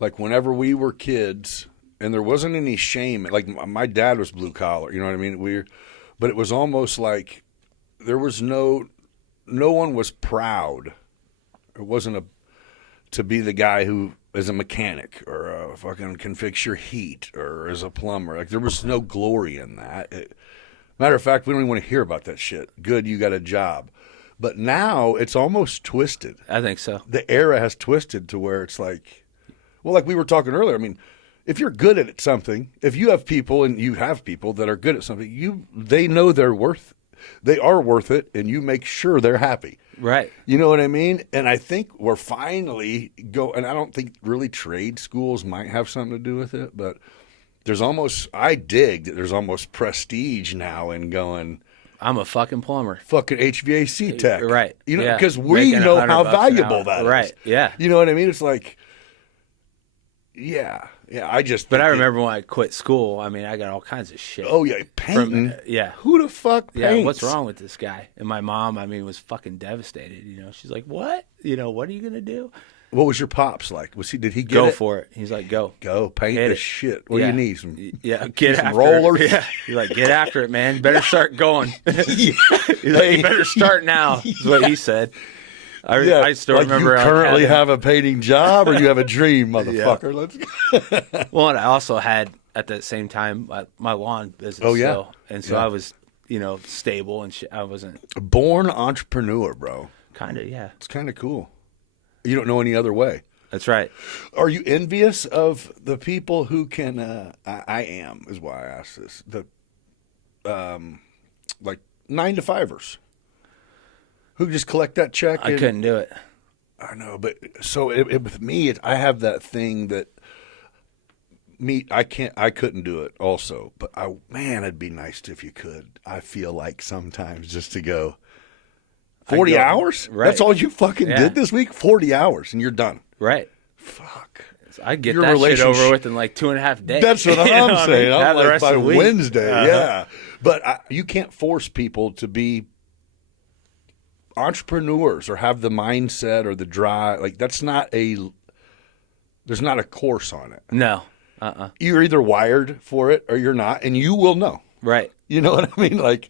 Like whenever we were kids, and there wasn't any shame. Like my dad was blue collar, you know what I mean? But it was almost like there was no one was proud. It wasn't to be the guy who is a mechanic or a fucking can fix your heat or is a plumber. Like there was no glory in that. Matter of fact, we don't even want to hear about that shit. Good, you got a job. But now it's almost twisted. I think so. The era has twisted to where it's like, well, like we were talking earlier. I mean, if you're good at something, if you have people and you have people that are good at something, they know they are worth it, and you make sure they're happy. Right. You know what I mean? And I think we're finally and I don't think really trade schools might have something to do with it, but I dig that there's almost prestige now in going, I'm a fucking plumber. fucking HVAC tech. Right. You know, Yeah. because we Making know $100 how an valuable hour. that is. Right. Yeah. You know what I mean? It's like, yeah. I just. But think I that- remember when I quit school, I mean, I got all kinds of shit. Oh yeah, painting. yeah. Who the fuck paints? Yeah, what's wrong with this guy? And my mom, I mean, was fucking devastated. You know, she's like, "What? You know, what are you gonna do? What was your pops like? Did he get Go it? for it." He's like, "Go, Go paint Hit the it. shit. What yeah. do you need? Some yeah, get some after rollers? It. Yeah, you're like, get after it, man. Better start going. Yeah. He's like, you better start now. Is what he said. I still like remember you currently having- have a painting job, or you have a dream, motherfucker. Let's go. Well, and I also had at the same time my lawn business. Oh, yeah. still. And so Yeah. I was, stable and shit. I wasn't Born entrepreneur, bro. kind of, yeah. It's kind of cool. You don't know any other way. That's right. Are you envious of the people who can? I am, is why I asked this. The like 9-to-5ers who just collect that check. I couldn't do it. I know, but so with me, I have that thing that I couldn't do it also, but man, it'd be nice if you could. I feel like sometimes just to go 40 hours. Right. That's all you fucking Yeah. did this week. 40 hours, and you're done. Right. Fuck. I get Your that shit relationship- over with in like 2.5 days. That's what You know I'm saying. I mean? I'm Have the like rest by of the week. Wednesday, Uh-huh. yeah. But you can't force people to be entrepreneurs or have the mindset or the drive. Like there's not a course on it. No. You're either wired for it or you're not, and you will know. Right. You know what I mean? Like,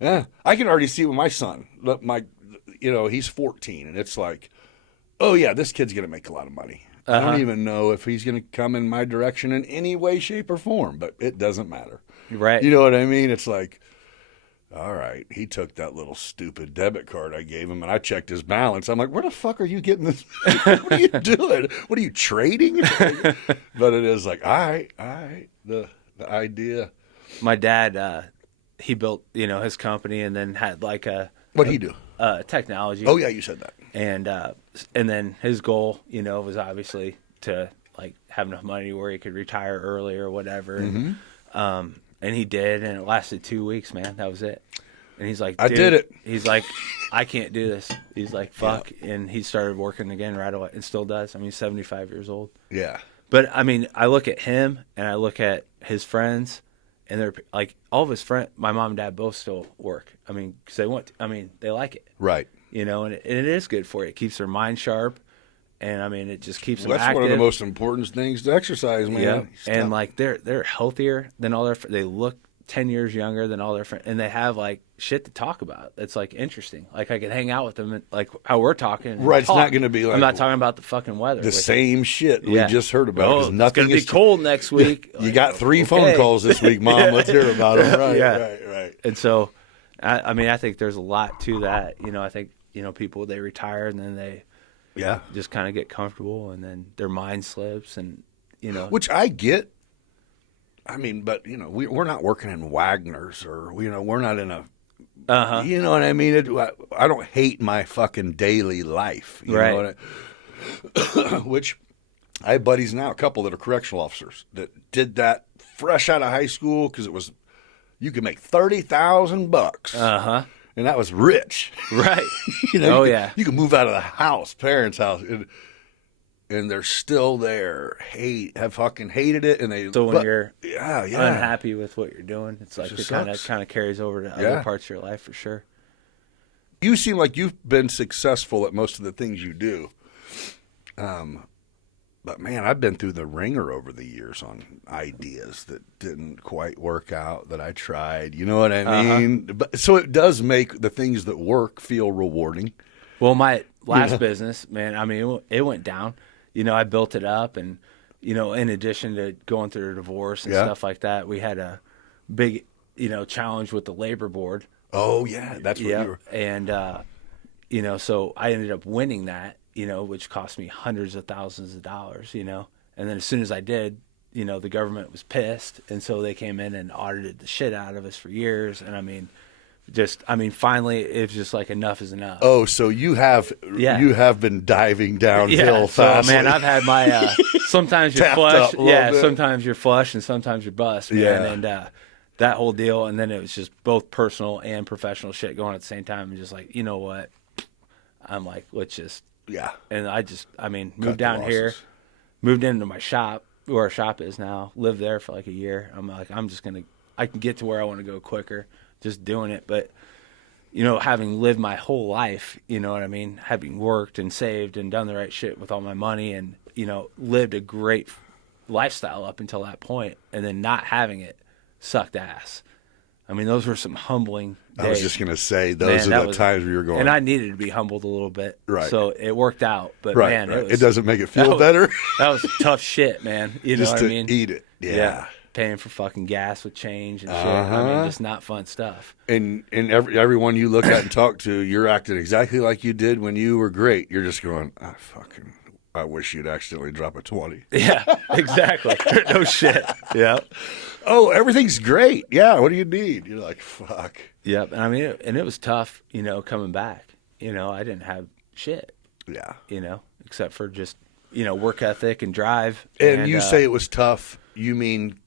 I can already see with my son. He's 14, and it's like, oh yeah, this kid's gonna make a lot of money. I don't even know if he's gonna come in my direction in any way, shape, or form, but it doesn't matter. Right. You know what I mean? It's like, all right, he took that little stupid debit card I gave him, and I checked his balance. I'm like, where the fuck are you getting this? What are you doing? What are you trading? But it is like, all right, the idea. My dad, he built, his company and then had like What'd he do? technology. Oh yeah, you said that. And then his goal, was obviously to like have enough money where he could retire early or whatever. And he did, and it lasted 2 weeks, man. That was it. And he's like, I "Dude," did it. He's like, I can't do this. He's like, fuck. Yeah. And he started working again right away and still does. I mean, he's 75 years old. Yeah. But I mean, I look at him and I look at his friends, and they're like, all of his friends, my mom and dad both still work. I mean, because they like it. Right. And it is good for you. It keeps their mind sharp. And I mean, it just keeps them That's active. one of the most important things to exercise, man. Yeah, Stop. and like they're healthier than all their. They look 10 years younger than all their friends, and they have like shit to talk about. That's like interesting. Like I could hang out with them, and, like how we're talking. and Right, it's talk. not gonna be like- I'm not talking about the fucking weather. the with same shit Yeah. we just heard about. Oh, 'Cause it's nothing gonna be is cold next week. You Like, got 3 phone okay. calls this week, Mom. Let's hear about them. Right, Yeah. right. And so, I mean, I think there's a lot to that. I think people, they retire and then they Yeah. just kind of get comfortable, and then their mind slips, and Which I get. I mean, but we're not working in Wagner's, or we're not in a. You know what I mean? I don't hate my fucking daily life. You Right. know what which I have buddies now, a couple that are correctional officers that did that fresh out of high school because it was you could make $30,000. And that was rich. right. You yeah. You can move out of the house, parents' house, and they're still there. Have fucking hated it, and they. So when you're yeah, unhappy with what you're doing, it's like just it kind sucks. of carries over to Yeah. other parts of your life for sure. You seem like you've been successful at most of the things you do. But man, I've been through the ringer over the years on ideas that didn't quite work out that I tried. You know what I mean? But so it does make the things that work feel rewarding. Well, my last business, man, I mean, it went down. I built it up, and in addition to going through a divorce and Yeah. stuff like that, we had a big, challenge with the labor board. Oh yeah, that's what you were. And so I ended up winning that, which cost me hundreds of thousands of dollars, and then as soon as I did, the government was pissed, and so they came in and audited the shit out of us for years. And finally it was just like enough is enough. Oh, so you have been diving downhill fast. So man, I've had my sometimes you're Tapped flush, up a little bit. sometimes you're flush and sometimes you're bust, man. Yeah. And that whole deal, and then it was just both personal and professional shit going at the same time, and just like, you know what? I'm like, let's just and I moved down here, losses. moved into my shop where our shop is now, lived there for like a year. I'm like, I can get to where I want to go quicker just doing it. But having lived my whole life, you know what I mean, having worked and saved and done the right shit with all my money, and lived a great lifestyle up until that point, and then not having it sucked ass. I mean, those were some humbling days. I was just gonna say those are the times where you're going. And I needed to be humbled a little bit, right? So it worked out. But right, man, right. It doesn't make it feel better. That was tough shit, man. You know just what to I mean? Eat it, yeah. Paying for fucking gas with change and shit. I mean, just not fun stuff. And everyone you look at and talk to, you're acting exactly like you did when you were great. You're just going, I wish you'd accidentally drop a 20. Yeah, exactly. No shit. Yeah. Oh, everything's great. Yeah, what do you need? You're like, fuck. Yep. And I mean, it was tough, coming back. I didn't have shit. Yeah. Except for just, work ethic and drive. And you say it was tough. You mean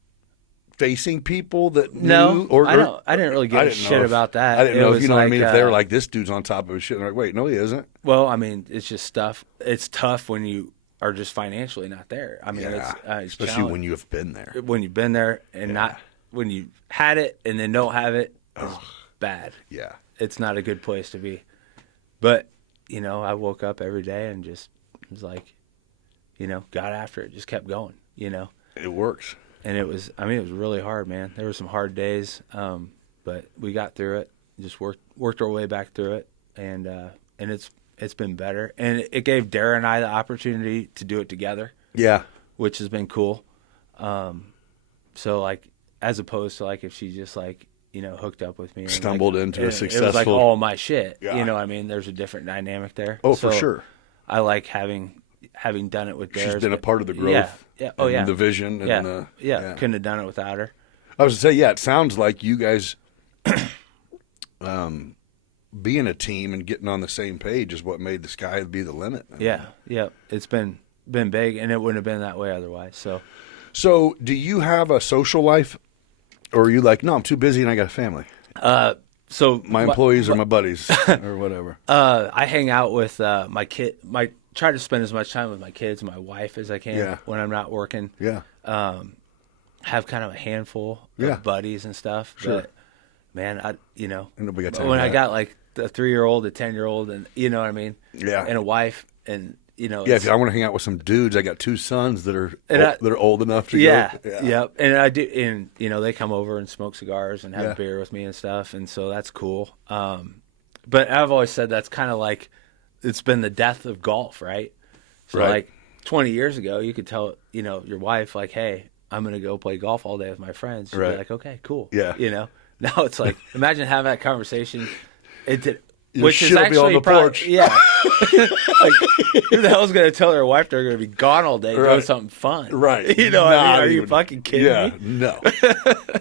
facing people that no, knew? I didn't really give a shit about that. I didn't know if, what I mean? If they were like, like, this dude's on top of his shit. And they're like, wait, no, he isn't. Well, I mean, it's just stuff. It's tough when you are just financially not there. I mean, it's especially when you have been there. When you've been there and not when you had it and then don't have it, it's bad. Yeah. It's not a good place to be. But, I woke up every day and just was like, got after it, just kept going, It works. And it was really hard, man. There were some hard days, but we got through it, just worked our way back through it. And it's been better. And it gave Dara and I the opportunity to do it together. Yeah. Which has been cool. So, like, as opposed to, like, if she just, like, hooked up with me. And, stumbled like, into a successful. It was, like, all my shit. Yeah. You know what I mean? There's a different dynamic there. Oh, so for sure. I like having done it with Dara. She's been a part of the growth. Yeah. Yeah. Oh, yeah. The vision. And yeah. Couldn't have done it without her. I was going to say, it sounds like you guys being a team and getting on the same page is what made the sky be the limit. Yeah. It's been big, and it wouldn't have been that way otherwise. So do you have a social life, or are you like, no, I'm too busy and I got a family? So my employees are my buddies or whatever. I hang out with my kid. Try to spend as much time with my kids and my wife as I can when I'm not working. Yeah. Have kind of a handful of buddies and stuff. Sure. But man, nobody got time when for I that. got like a 3-year-old, a 10-year-old, and you know what I mean? Yeah. And a wife, and if I want to hang out with some dudes, I got 2 sons that are old enough to go. Yep. And I do, and they come over and smoke cigars and have a beer with me and stuff, and so that's cool. But I've always said that's kind of like it's been the death of golf, right? So like 20 years ago, you could tell your wife like, hey, I'm gonna go play golf all day with my friends. She'd be like, okay, cool. Yeah. Now it's like imagine having that conversation. Which is actually on the porch. Yeah. Like, who the hell's going to tell their wife they're going to be gone all day doing something fun? Right. You know what I mean? Are you fucking kidding me? No.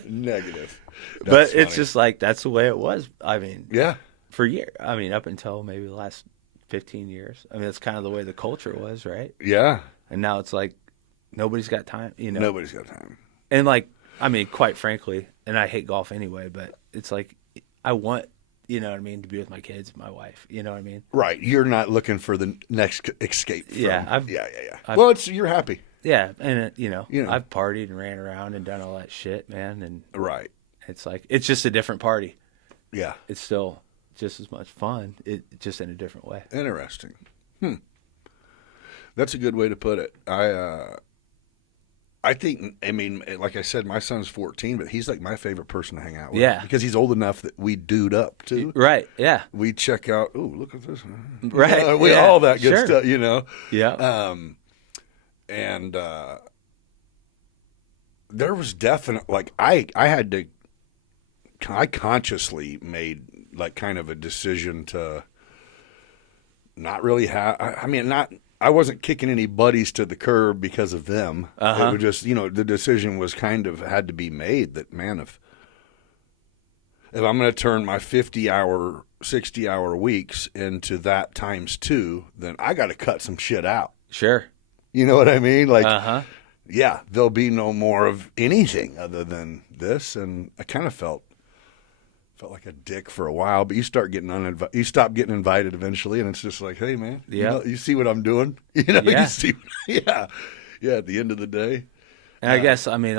Negative. But it's just like, that's the way it was. I mean, yeah. For years. I mean, up until maybe the last 15 years. I mean, that's kind of the way the culture was, right? Yeah. And now it's like, nobody's got time, Nobody's got time. And like, I mean, quite frankly, and I hate golf anyway, but it's like, I want, to be with my kids, my wife, you know what I mean? Right. You're not looking for the next escape. Yeah. Well, you're happy. Yeah. And, I've partied and ran around and done all that shit, man. And right. It's like, it's just a different party. Yeah. It's still just as much fun. Just in a different way. Interesting. That's a good way to put it. I think, I mean, like I said, my son's 14, but he's like my favorite person to hang out with. Yeah. Because he's old enough that we dude up too. Right. Yeah. We check out, ooh, look at this. Right. All that good stuff, Yeah. And there was definite, like, I consciously made like kind of a decision to not really have, I wasn't kicking any buddies to the curb because of them. It was just, the decision was kind of had to be made that, man, if I'm going to turn my 50-hour, 60-hour weeks into that times 2, then I got to cut some shit out. Sure. You know what I mean? Like, yeah, there'll be no more of anything other than this. And I kind of felt like a dick for a while, but you start getting you stop getting invited eventually, and it's just like, hey, man, you see what I'm doing? You see, at the end of the day. And I guess, I mean,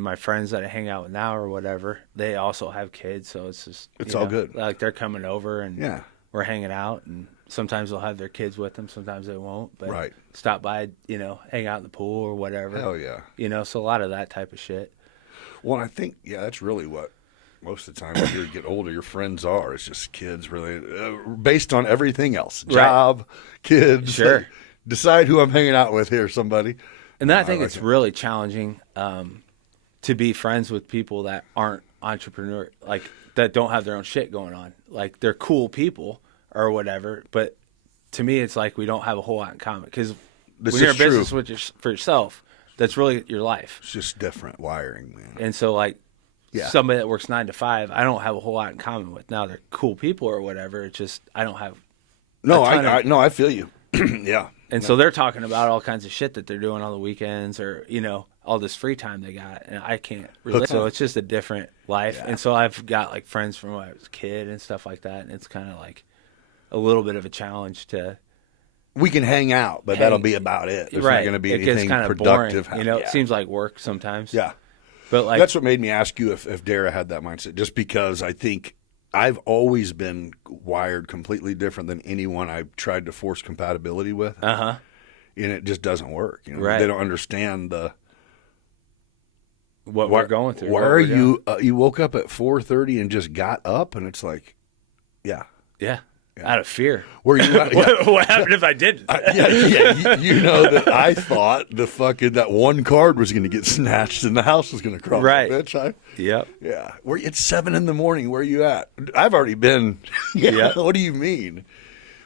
my friends that I hang out with now or whatever, they also have kids, so it's just it's all good. Like they're coming over and we're hanging out, and sometimes they'll have their kids with them, sometimes they won't. But stop by, hang out in the pool or whatever. Hell yeah. So a lot of that type of shit. Well, I think that's really what most of the time, as you get older, your friends are. It's just kids, really, based on everything else. Right. Job, kids. Sure. Like, decide who I'm hanging out with here, somebody. And then I think it's really challenging to be friends with people that aren't entrepreneur, like that don't have their own shit going on. Like they're cool people or whatever, but to me, it's like we don't have a whole lot in common because when you're in business for yourself, that's really your life. It's just different wiring, man. And so, like, somebody that works 9 to 5, I don't have a whole lot in common with. Now they're cool people or whatever. It's just I don't have. I feel you. Yeah. And so they're talking about all kinds of shit that they're doing on the weekends, or all this free time they got, and I can't relate. So it's just a different life. Yeah. And so I've got like friends from when I was a kid and stuff like that, and it's kind of like a little bit of a challenge to. We can hang out, but that'll be about it. There's not going to be anything productive. Boring, it seems like work sometimes. Yeah. But like that's what made me ask you if Dara had that mindset, just because I think I've always been wired completely different than anyone I've tried to force compatibility with. Uh-huh. And it just doesn't work. Right. They don't understand what we're going through. Why are you you woke up at 4:30 and just got up, and it's like, yeah. Out of fear. Where you? What happened if I didn't? You know that I thought that one card was going to get snatched and the house was going to crumble. Right. Bitch. Yep. Yeah. It's 7 a.m. Where are you at? I've already been. Yeah. What do you mean?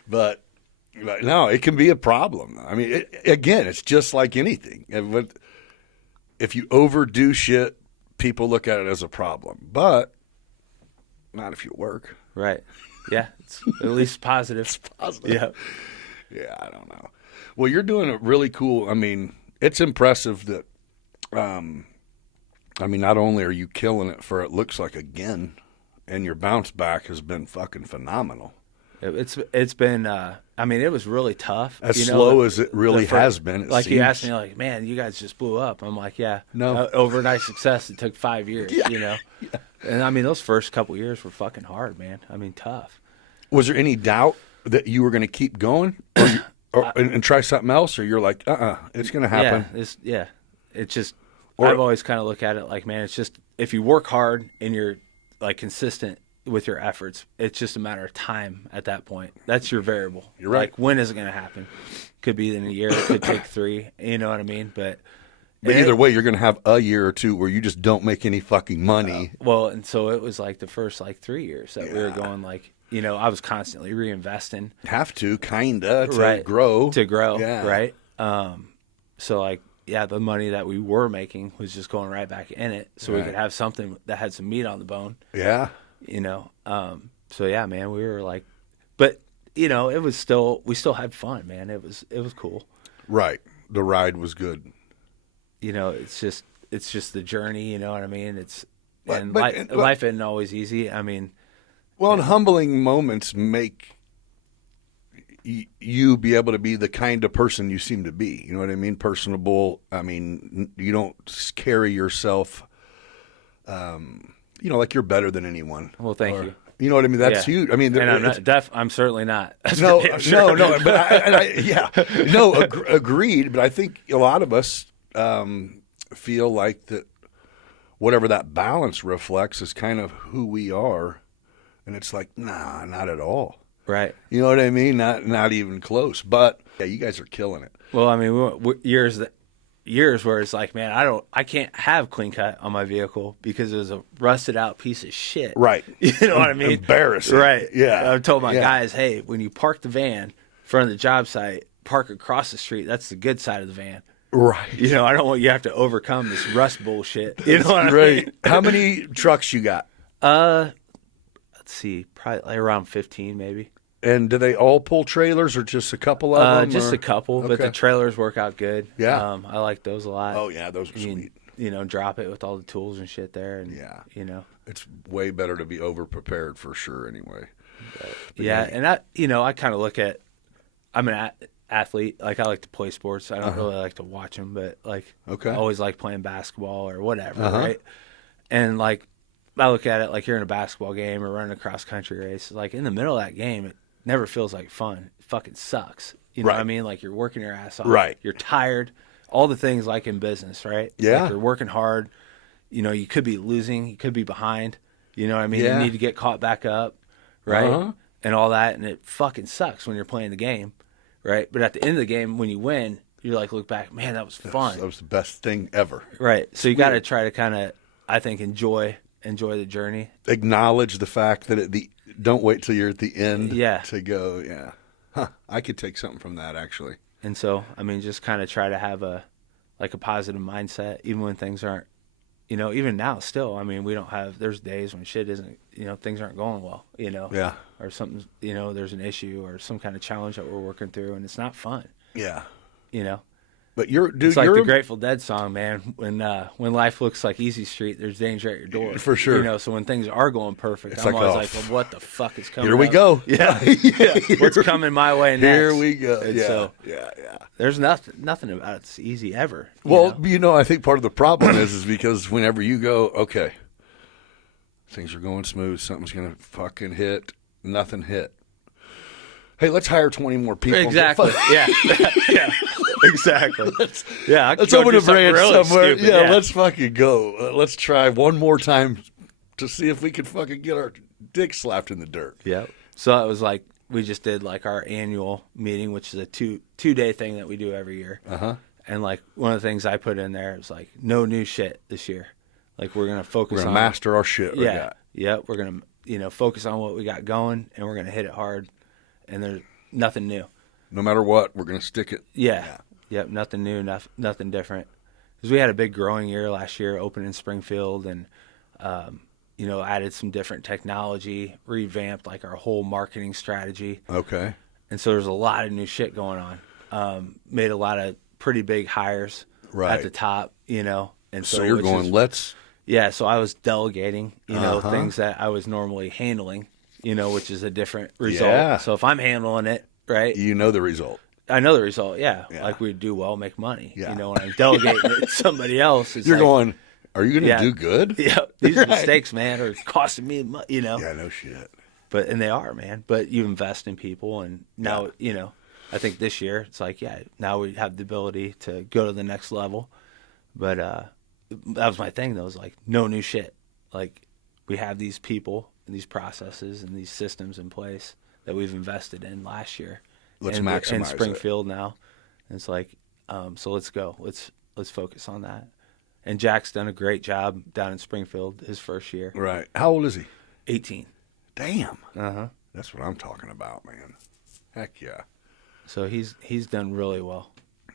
But no, it can be a problem. I mean, it's just like anything. If you overdo shit, people look at it as a problem. But not if you work. Right. Yeah, it's at least positive. It's positive. Yeah. Yeah, I don't know. Well, you're doing it really cool. I mean, it's impressive that, not only are you killing it for it looks like again, and your bounce back has been fucking phenomenal. It's been, it was really tough. As slow as it really has been. Like you asked me, like, man, you guys just blew up. I'm like, yeah. No. Overnight success, it took 5 years, Yeah. And those first couple years were fucking hard, man. Tough. Was there any doubt that you were going to keep going and try something else? Or you're like, it's going to happen? Yeah. It's just, I've always kind of looked at it like, man, it's just, if you work hard and you're like consistent with your efforts, it's just a matter of time at that point. That's your variable. You're right. Like, when is it going to happen? Could be in a year. It could take 3. You know what I mean? But either way, you're going to have a year or two where you just don't make any fucking money. And so it was like the first 3 years that we were going like, I was constantly reinvesting. Have to, kinda, to grow. To grow, yeah. Right? So the money that we were making was just going right back in it, so we could have something that had some meat on the bone. Yeah. So yeah, man, we were like, but it was still, we still had fun, man. It was cool. Right. The ride was good. It's just the journey, you know what I mean? Life isn't always easy. And humbling moments make you be able to be the kind of person you seem to be. You know what I mean? Personable. You don't carry yourself, like you're better than anyone. Well, thank you. You know what I mean? That's huge. And I'm certainly not. No, but agreed. But I think a lot of us feel like that whatever that balance reflects is kind of who we are, and it's like, nah, not at all. Right. You know what I mean? Not even close. But yeah, you guys are killing it. Well, years where it's like, man, I can't have clean cut on my vehicle because it was a rusted out piece of shit. Right. You know what I mean? Embarrassing. Right. Yeah. I've told my guys, hey, when you park the van in front of the job site, park across the street. That's the good side of the van. Right. I don't want you to have to overcome this rust bullshit. You know what I mean? How many trucks you got? Let's see, probably around 15 maybe. And do they all pull trailers or just a couple of them? Just a couple, but the trailers work out good. Yeah. I like those a lot. Oh, yeah, those are sweet. Drop it with all the tools and shit there. And, It's way better to be over-prepared for sure anyway. But and I kind of look at, I'm an athlete. Like, I like to play sports. I don't really like to watch them, but, I always like playing basketball or whatever, right? And, I look at it like you're in a basketball game or running a cross-country race. Like, in the middle of that game, it never feels like fun. It fucking sucks. You know what I mean? Like, you're working your ass off. Right. You're tired. All the things like in business, right? Yeah. Like, you're working hard. You could be losing. You could be behind. You know what I mean? Yeah. You need to get caught back up, right? Uh-huh. And all that, and it fucking sucks when you're playing the game, right? But at the end of the game, when you win, you're like, look back, man, that was fun. That was the best thing ever. Right. So you got to try to kind of, I think, enjoy the journey. Acknowledge the fact that don't wait till you're at the end Yeah. to go, yeah. Huh, I could take something from that, actually. And so, I mean, just kind of try to have a positive mindset, even when things aren't, even now still, I mean, there's days when shit isn't, things aren't going well, Yeah. or something, there's an issue or some kind of challenge that we're working through, and it's not fun, Yeah. you know? But dude, It's like you're the Grateful Dead song, man. When life looks like easy street, there's danger at your door. For sure. So when things are going perfect, It's I'm like, always oh, like, well, what the fuck is coming? here we up? go. Yeah. Yeah. What's coming my way next? Here we go. And Yeah. so yeah. there's nothing about it's easy ever. Well, I think part of the problem is because whenever you go, okay, things are going smooth, something's going to fucking hit, nothing hit. Hey, let's hire 20 more people. Exactly. Yeah. Yeah. Exactly. Let's go open do a branch something really somewhere. stupid. Yeah, let's fucking go. Let's try one more time to see if we can fucking get our dick slapped in the dirt. Yeah. So it was like we just did like our annual meeting, which is a two-day thing that we do every year. Uh-huh. And like one of the things I put in there is like no new shit this year. Like we're gonna focus. We're on gonna master our shit. Yeah. Yeah. We're gonna focus on what we got going, and we're gonna hit it hard. And there's nothing new. No matter what, we're gonna stick it. Yeah. Yep. Nothing new. Nothing different. Because we had a big growing year last year, open in Springfield, and added some different technology, revamped like our whole marketing strategy. Okay. And so there's a lot of new shit going on. Made a lot of pretty big hires at the top, And So you're going, let's. Yeah, so I was delegating, Uh-huh. things that I was normally handling, which is a different result. Yeah. So if I'm handling it, right, You know the result. I know the result. Yeah, Yeah. like we do well, make money. Yeah. When I'm delegating it to somebody else, it's You're like, going, are you going to Yeah. do good? yeah, these Right. mistakes, man, are costing me money, Yeah, no shit. and they are, man. But you invest in people, and now, I think this year it's like, now we have the ability to go to the next level. But that was my thing, though. Is like no new shit. Like we have these people and these processes and these systems in place that we've invested in last year. Let's and we're maximize in it. Springfield now. And it's like, so let's go. Let's focus on that. And Jack's done a great job down in Springfield his first year. Right. How old is he? 18. Damn. Uh-huh. That's what I'm talking about, man. Heck yeah. So he's done really well.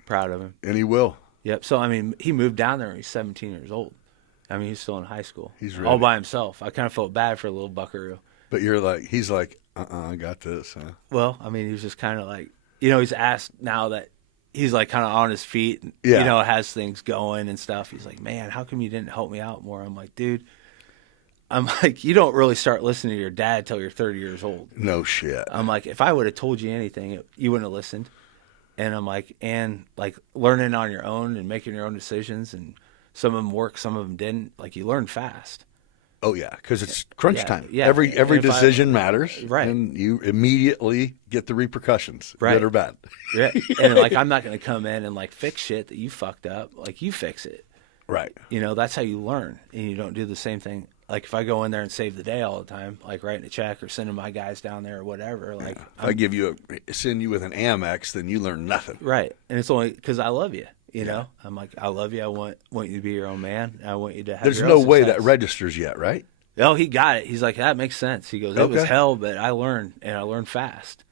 Proud of him. And he will. Yep. So, I mean, he moved down there when he was 17 years old. I mean, he's still in high school. He's all ready. by himself. I kind of felt bad for a little buckaroo. But he's like, I got this, huh? Well, I mean, he was just kind of like, he's asked now that he's like kind of on his feet, and, Yeah. has things going and stuff. He's like, man, how come you didn't help me out more? I'm like, dude, you don't really start listening to your dad till you're 30 years old. No shit. I'm like, if I would have told you anything, you wouldn't have listened. And I'm like, and like learning on your own and making your own decisions, and some of them work, some of them didn't. Like you learn fast. Oh yeah, because it's crunch Yeah, time. yeah. Every And if decision matters, Right. And you immediately get the repercussions, Right. good or bad. Yeah. And like, I'm not going to come in and like fix shit that you fucked up. Like you fix it. Right. That's how you learn, and you don't do the same thing. Like if I go in there and save the day all the time, like writing a check or sending my guys down there or whatever, like If I give you send you with an Amex, then you learn nothing. right. And it's only because I love you. I'm like, I love you. I want you to be your own man. I want you to have. There's your no own way success. that registers yet, right? Oh, he got it. He's like, that makes sense. He goes, it was Okay. hell, but I learned, and I learned fast.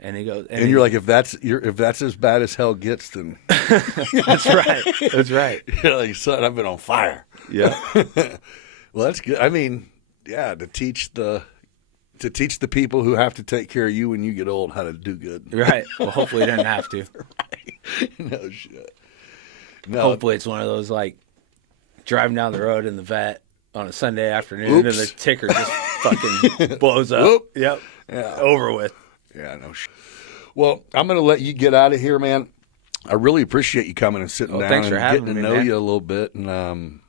And he goes, And you're like, if that's as bad as hell gets, then that's right. That's right. you're like, son, I've been on fire. Yeah. Well, that's good. I mean, yeah, to teach the people who have to take care of you when you get old how to do good. Right. Well, hopefully, he didn't have to. No shit. No. Hopefully, it's one of those like driving down the road in the vet on a Sunday afternoon, Oops. and the ticker just fucking blows up. Whoop. Yep. Yeah. Over with. Yeah, no shit. Well, I'm going to let you get out of here, man. I really appreciate you coming and sitting Well, down thanks for and having getting to me, know man. you a little bit. And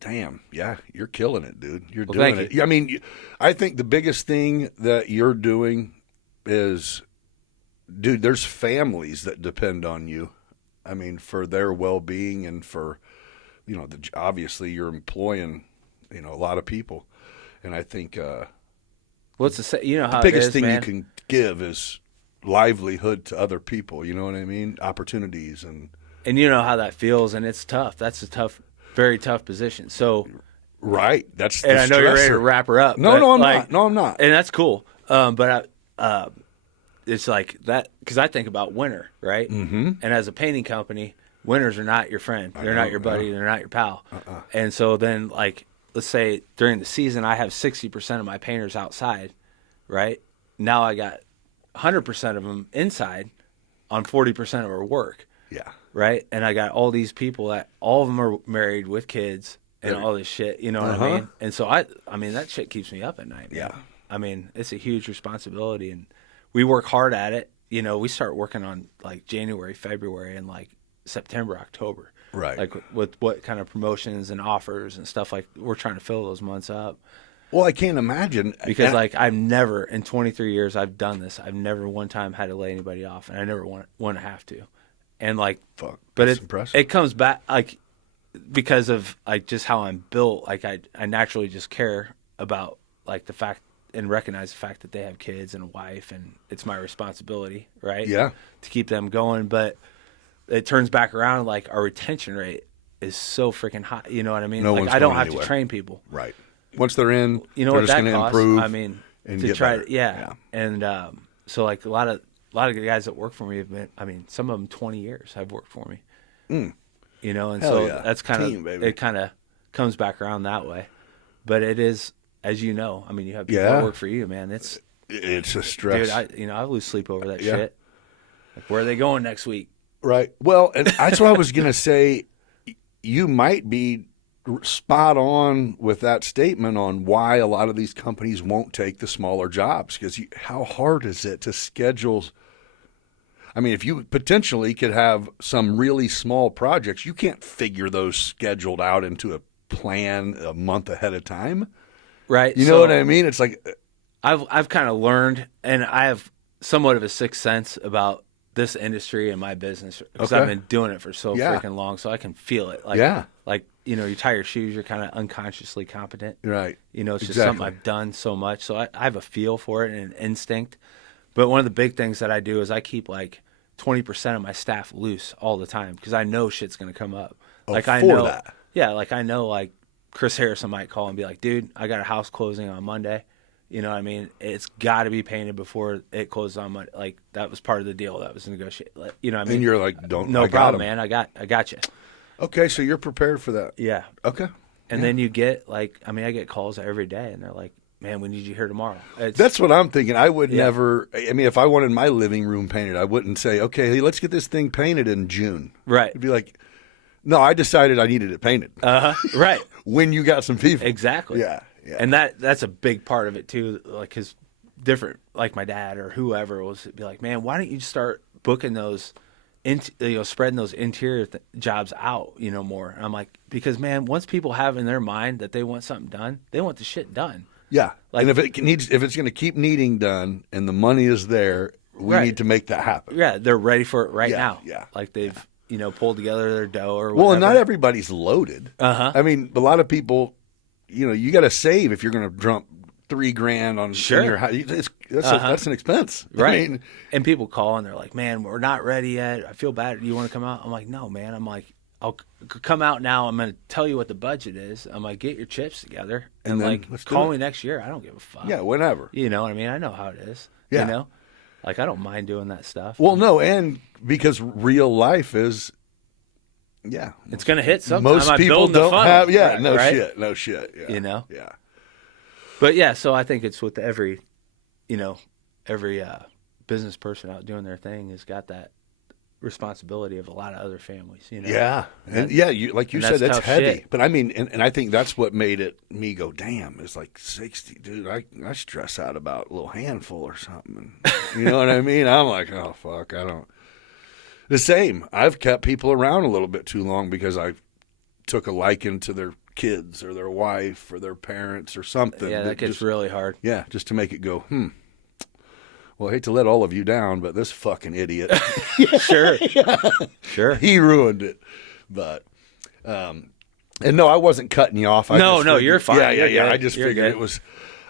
damn, yeah, you're killing it, dude. You're Well, doing thank it. I mean, I think the biggest thing that you're doing is, dude, there's families that depend on you. I mean, for their well-being and for, obviously you're employing, a lot of people. And I think What's the you know how the biggest it is, thing man. you can give is livelihood to other people. You know what I mean? Opportunities and And you know how that feels, and it's tough. That's a tough, very tough position. So, right. That's the and I know you're ready to stressor. wrap her up. No, but, no, I'm like, not. No, I'm not. And that's cool. It's like that because I think about winter, right? Mm-hmm. And as a painting company, winters are not your friend. They're not your buddy. They're not your pal. And so then, like, let's say during the season, I have 60% of my painters outside, right? Now I got 100% of them inside on 40% of our work. Yeah. Right? And I got all these people that all of them are married with kids and all this shit, you know what I mean? And so I mean, that shit keeps me up at night, man. Yeah. I mean, it's a huge responsibility and we work hard at it. You know, we start working on like January, February, and like September, October. Right. Like with what kind of promotions and offers and stuff, like we're trying to fill those months up. Well, I can't imagine. Because like I've never, in 23 years I've done this, I've never one time had to lay anybody off, and I never want to have to. And like, Fuck, but that's impressive. it comes back like because of like just how I'm built. Like I naturally just care about like the fact and recognize the fact that they have kids and a wife, and it's my responsibility, right? Yeah. To keep them going. But it turns back around, like our retention rate is so freaking high. You know what I mean? No Like one's I don't going have anywhere. to train people. Right. Once they're in, You know they're what just that going to costs? improve. I mean, and to get try, better. yeah. And so like a lot of the guys that work for me have been. I mean, some of them 20 years have worked for me. You know, and Hell so yeah. that's kind Team, of baby. it. Kind of comes back around that way. But it is, as you know, I mean, you have people Yeah. that work for you, man. It's It's a stress. dude. I lose sleep over that Yeah. shit. Like, where are they going next week? Right. Well, and that's what I was going to say. You might be spot on with that statement on why a lot of these companies won't take the smaller jobs, because how hard is it to schedule? I mean, if you potentially could have some really small projects, you can't figure those scheduled out into a plan a month ahead of time. Right. You know what I mean? It's like, I've kind of learned, and I have somewhat of a sixth sense about this industry and my business because Okay. I've been doing it for so Yeah. freaking long, so I can feel it. Like, Yeah. like you know, you tie your shoes, you're kind of unconsciously competent. right. You know, it's just Exactly. something I've done so much, so I have a feel for it and an instinct. But one of the big things that I do is I keep like 20% of my staff loose all the time because I know shit's gonna come up. Like I for know, that. yeah, like I know, like Chris Harrison might call and be like, "Dude, I got a house closing on Monday." You know what I mean? It's got to be painted before it closes on Monday. Like that was part of the deal that was negotiated. Like, you know what I mean? And you're like, don't. No I got problem, 'em. man. I got you. Okay, so you're prepared for that. Yeah. Okay. And then you get like, I mean, I get calls every day, and they're like, "Man, we need you here tomorrow." It's, That's what I'm thinking. I would Yeah. never. I mean, if I wanted my living room painted, I wouldn't say, "Okay, hey, let's get this thing painted in June." right. It'd be like, "No, I decided I needed it painted." Right. When you got some people, Exactly. Yeah, yeah. And that's a big part of it too. Like, cause different, like my dad or whoever was be like, "Man, why don't you start booking those, spreading those interior jobs out, more?" And I'm like, because man, once people have in their mind that they want something done, they want the shit done. Yeah. Like- and if it's going to keep needing done, and the money is there, we Right. need to make that happen. Yeah, they're ready for it right Yeah, now. yeah, Like they've, pulled together their dough or whatever. Well, and not everybody's loaded. Uh-huh. I mean, a lot of people, you got to save if you're going to dump $3,000 on Sure. your house. That's an expense, Right. I mean, And people call and they're like, "Man, we're not ready yet. I feel bad. Do you want to come out?" I'm like, "No, man." I'm like, "I'll come out now. I'm going to tell you what the budget is. I'm like, get your chips together and then like let's do call it." me next year. I don't give a fuck." yeah, whenever. You know what I mean? I know how it is. Yeah. Like I don't mind doing that stuff. Well, no, and because real life is, yeah, it's going to hit sometime. most I'm people building the don't funnel. have. Yeah, Right, no right? shit, no shit. Yeah, yeah. But yeah, so I think it's with every business person out doing their thing has got that responsibility of a lot of other families. Yeah, and yeah, like you and said, that's that's tough heavy. shit. But I mean, and I think that's what made me go, damn. It's like 60, dude. I stress out about a little handful or something. You know what I mean? I'm like, oh fuck, I don't. The same. I've kept people around a little bit too long because I took a liking to their kids or their wife or their parents or something. Yeah, that gets just, really hard. yeah, just to make it go, Well, I hate to let all of you down, but this fucking idiot. Sure. Sure. He ruined it. But And no, I wasn't cutting you off. No, figured- you're fine. Yeah, You're yeah. good. I just You're figured good. it was,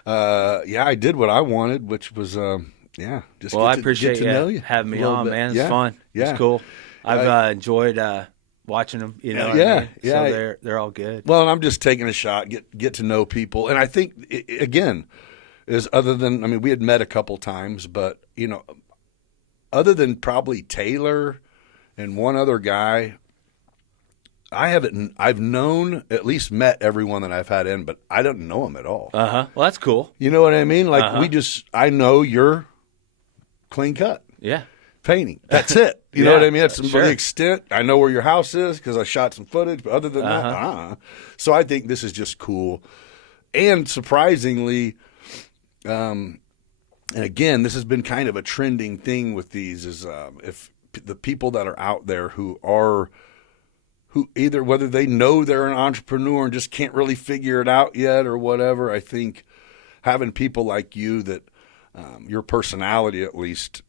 I did what I wanted, which was, just Well, I get appreciate to know you having a me little on, bit. man. It's Yeah, fun. Yeah. It's cool. I've enjoyed watching them. You know, what Yeah, I mean? yeah. So they're all good. Well, and I'm just taking a shot, get to know people, and I think again is other than we had met a couple times, but other than probably Taylor and one other guy, I've known, at least met everyone that I've had in, but I don't know them at all. Well, that's cool. You know what I mean? Like I know you're clean cut. Yeah. Painting. That's it. You know Yeah, what I mean? That's to sure. the extent. I know where your house is because I shot some footage, but other than that, So I think this is just cool. And surprisingly, and again, this has been kind of a trending thing with these is if the people that are out there who either whether they know they're an entrepreneur and just can't really figure it out yet or whatever, I think having people like you that your personality at least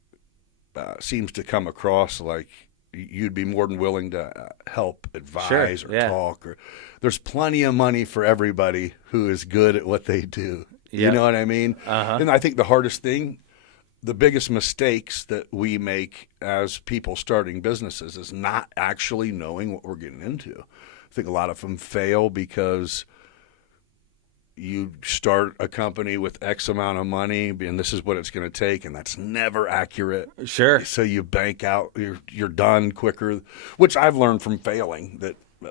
seems to come across like you'd be more than willing to help advise or talk. Or there's plenty of money for everybody who is good at what they do. You know what I mean? And I think the hardest thing, the biggest mistakes that we make as people starting businesses is not actually knowing what we're getting into. I think a lot of them fail because you start a company with X amount of money and this is what it's going to take, and that's never accurate. Sure. So you bank out, you're done quicker, which I've learned from failing.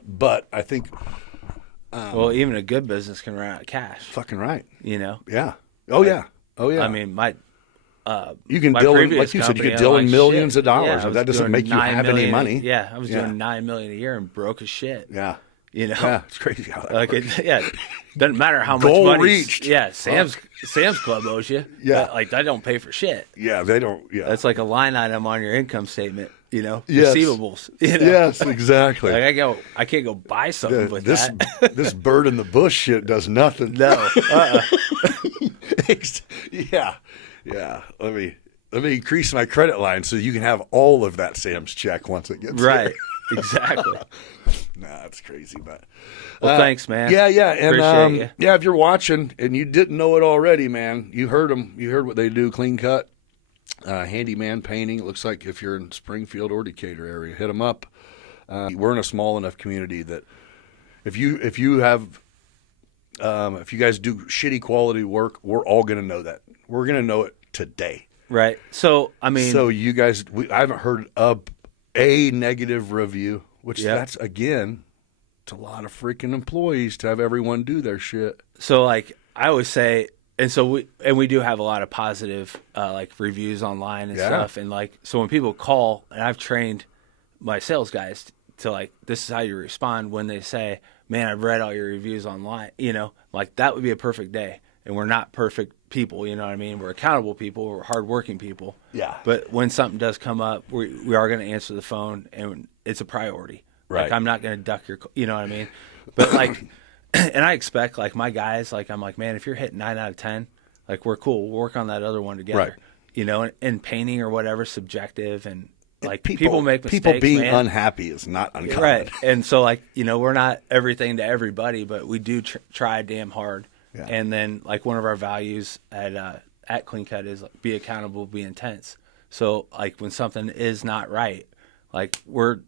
But I think Well, even a good business can run out of cash. fucking right. You know. Yeah. Oh yeah. I mean, You can my deal in, previous like you said, you company, could deal I'm in like, millions shit. of dollars. Yeah, I was That doesn't doing make you $9 have any million money. Yeah, I was Yeah. doing $9 million a year and broke as shit. Yeah. You know. Yeah. It's crazy how that Like works. doesn't matter how Goal much money. reached. Yeah, Sam's Club owes you. Yeah. But, like that don't pay for shit. Yeah. They don't. Yeah. That's like a line item on your income statement. You know, Yes. receivables. You know? Yes. Exactly. Like I can't go buy something with this that. this bird in the bush shit does nothing. No. Yeah. Yeah. Let me increase my credit line so you can have all of that Sam's check once it gets Right. there. Exactly. Nah, that's crazy, but Well, thanks, man. yeah, and Appreciate you. yeah, if you're watching and you didn't know it already, man, you heard them. You heard what they do, clean cut, handyman painting. It looks like if you're in Springfield or Decatur area, hit them up. We're in a small enough community that if you guys do shitty quality work, we're all going to know that. We're going to know it today. Right. So I mean, So you guys, I haven't heard a negative review, which Yep. that's again, it's a lot of freaking employees to have everyone do their shit. so like I always say, and so we do have a lot of positive like reviews online and Yeah. stuff, and like so when people call, and I've trained my sales guys to like this is how you respond when they say, "Man, I've read all your reviews online." You know, like that would be a perfect day, and we're not perfect people. You know what I mean? We're accountable people. We're hardworking people. Yeah. But when something does come up, we are going to answer the phone, and it's a priority. Right. Like I'm not going to duck your. You know what I mean? But like. And I expect, like, my guys, like, I'm like, man, if you're hitting 9 out of 10, like, we're cool. We'll work on that other one together. Right. You know, and painting or whatever, subjective. And, like, people make mistakes, People being man. unhappy is not uncommon. Right. And so, like, you know, we're not everything to everybody, but we do try damn hard. Yeah. And then, like, one of our values at Clean Cut is like, be accountable, be intense. So, like, when something is not right, like, we're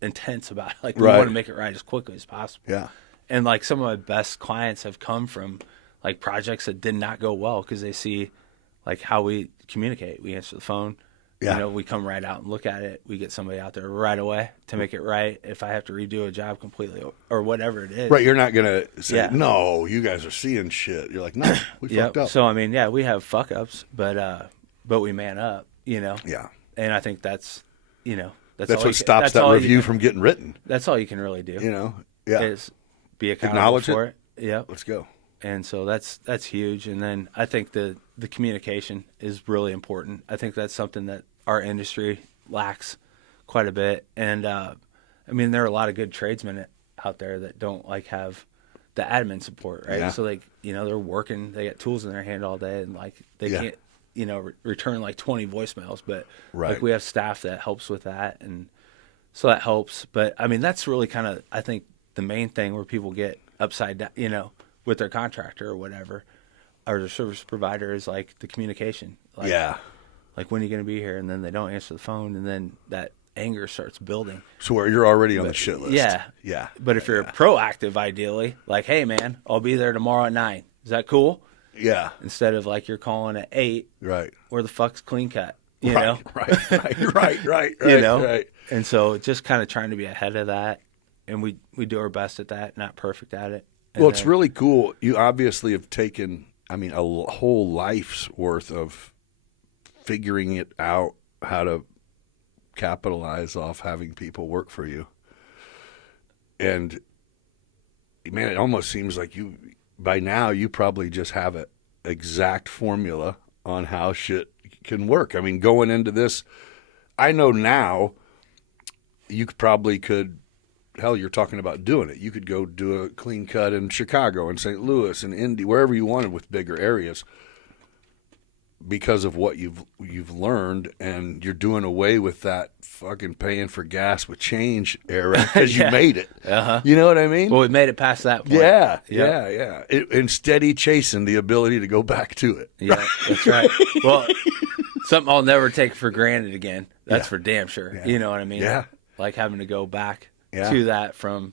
intense about it. Like, we Right. want to make it right as quickly as possible. Yeah. And like some of my best clients have come from like projects that did not go well because they see like how we communicate. We answer the phone. Yeah. You know, we come right out and look at it. We get somebody out there right away to make it right. If I have to redo a job completely or whatever it is. Right. You're not going to say, Yeah. no, you guys are seeing shit. You're like, no, we Yep. fucked up. So I mean, yeah, we have fuck ups, but we man up. You know. Yeah. And I think that's That's all what you stops that's that all you review can- from getting written. That's all you can really do. You know? Yeah. Is be accountable Acknowledge for it. it. Yep. Let's go. And so that's huge. And then I think the communication is really important. I think that's something that our industry lacks quite a bit. And I mean, there are a lot of good tradesmen out there that don't like have the admin support, right? Yeah. So like, they're working, they got tools in their hand all day, and like they Yeah. can't, return like 20 voicemails, but Right. like we have staff that helps with that, and so that helps. But I mean, that's really kind of, I think, the main thing where people get upside down, you know, with their contractor or whatever, or their service provider, is like the communication. Like, like, when are you going to be here? And then they don't answer the phone, and then that anger starts building. So where you're already on the shit list. Yeah. But if you're proactive, ideally, like, hey, man, I'll be there tomorrow at 9. Is that cool? Yeah. Instead of like you're calling at 8. Right. Where the fuck's clean cut? You know? Right. You know? Right. And so just kind of trying to be ahead of that. And we do our best at that, not perfect at it. And well, it's really cool. You obviously have taken, I mean, a whole life's worth of figuring it out, how to capitalize off having people work for you. And, man, it almost seems like by now you probably just have an exact formula on how shit can work. I mean, going into this, I know now you could, hell, you're talking about doing it. You could go do a clean cut in Chicago and St. Louis and Indy, wherever you wanted with bigger areas, because of what you've learned, and you're doing away with that fucking paying for gas with change era because you made it. You know what I mean? Well, we made it past that point. Yeah. And steady chasing the ability to go back to it. Yeah, that's right. Well, something I'll never take for granted again. That's for damn sure. Yeah. You know what I mean? Yeah. Like having to go back to that from,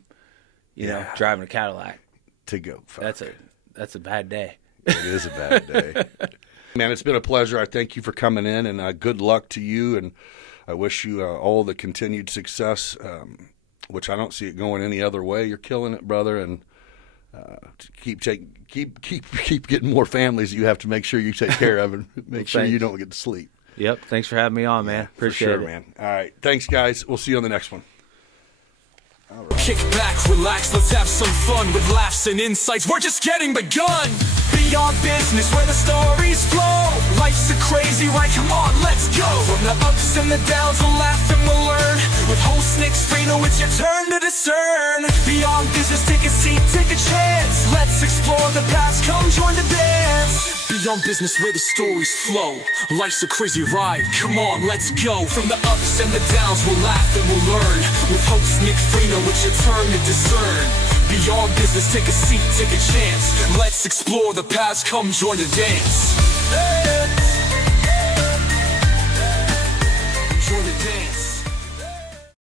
you know, driving a Cadillac. To go. That's a bad day. It is a bad day. Man, it's been a pleasure. I thank you for coming in, and good luck to you. And I wish you all the continued success, which I don't see it going any other way. You're killing it, brother, and keep getting more families you have to make sure you take care of, and make sure you don't get to sleep. Yep. Thanks for having me on, man. Appreciate it, man. All right. Thanks, guys. We'll see you on the next one. Kick back, relax, let's have some fun with laughs and insights. We're just getting begun. Beyond business, where the stories flow. Life's a crazy ride, come on, let's go. From the ups and the downs, we'll laugh and we'll learn. With host Nick Freno, it's your turn to discern. Beyond business, take a seat, take a chance. Let's explore the past, come join the dance. Beyond business, where the stories flow. Life's a crazy ride, come on, let's go. From the ups and the downs, we'll laugh and we'll learn. With host Nick Freno, it's your turn to discern. Beyond business, take a seat, take a chance. Let's explore the past, come join the dance.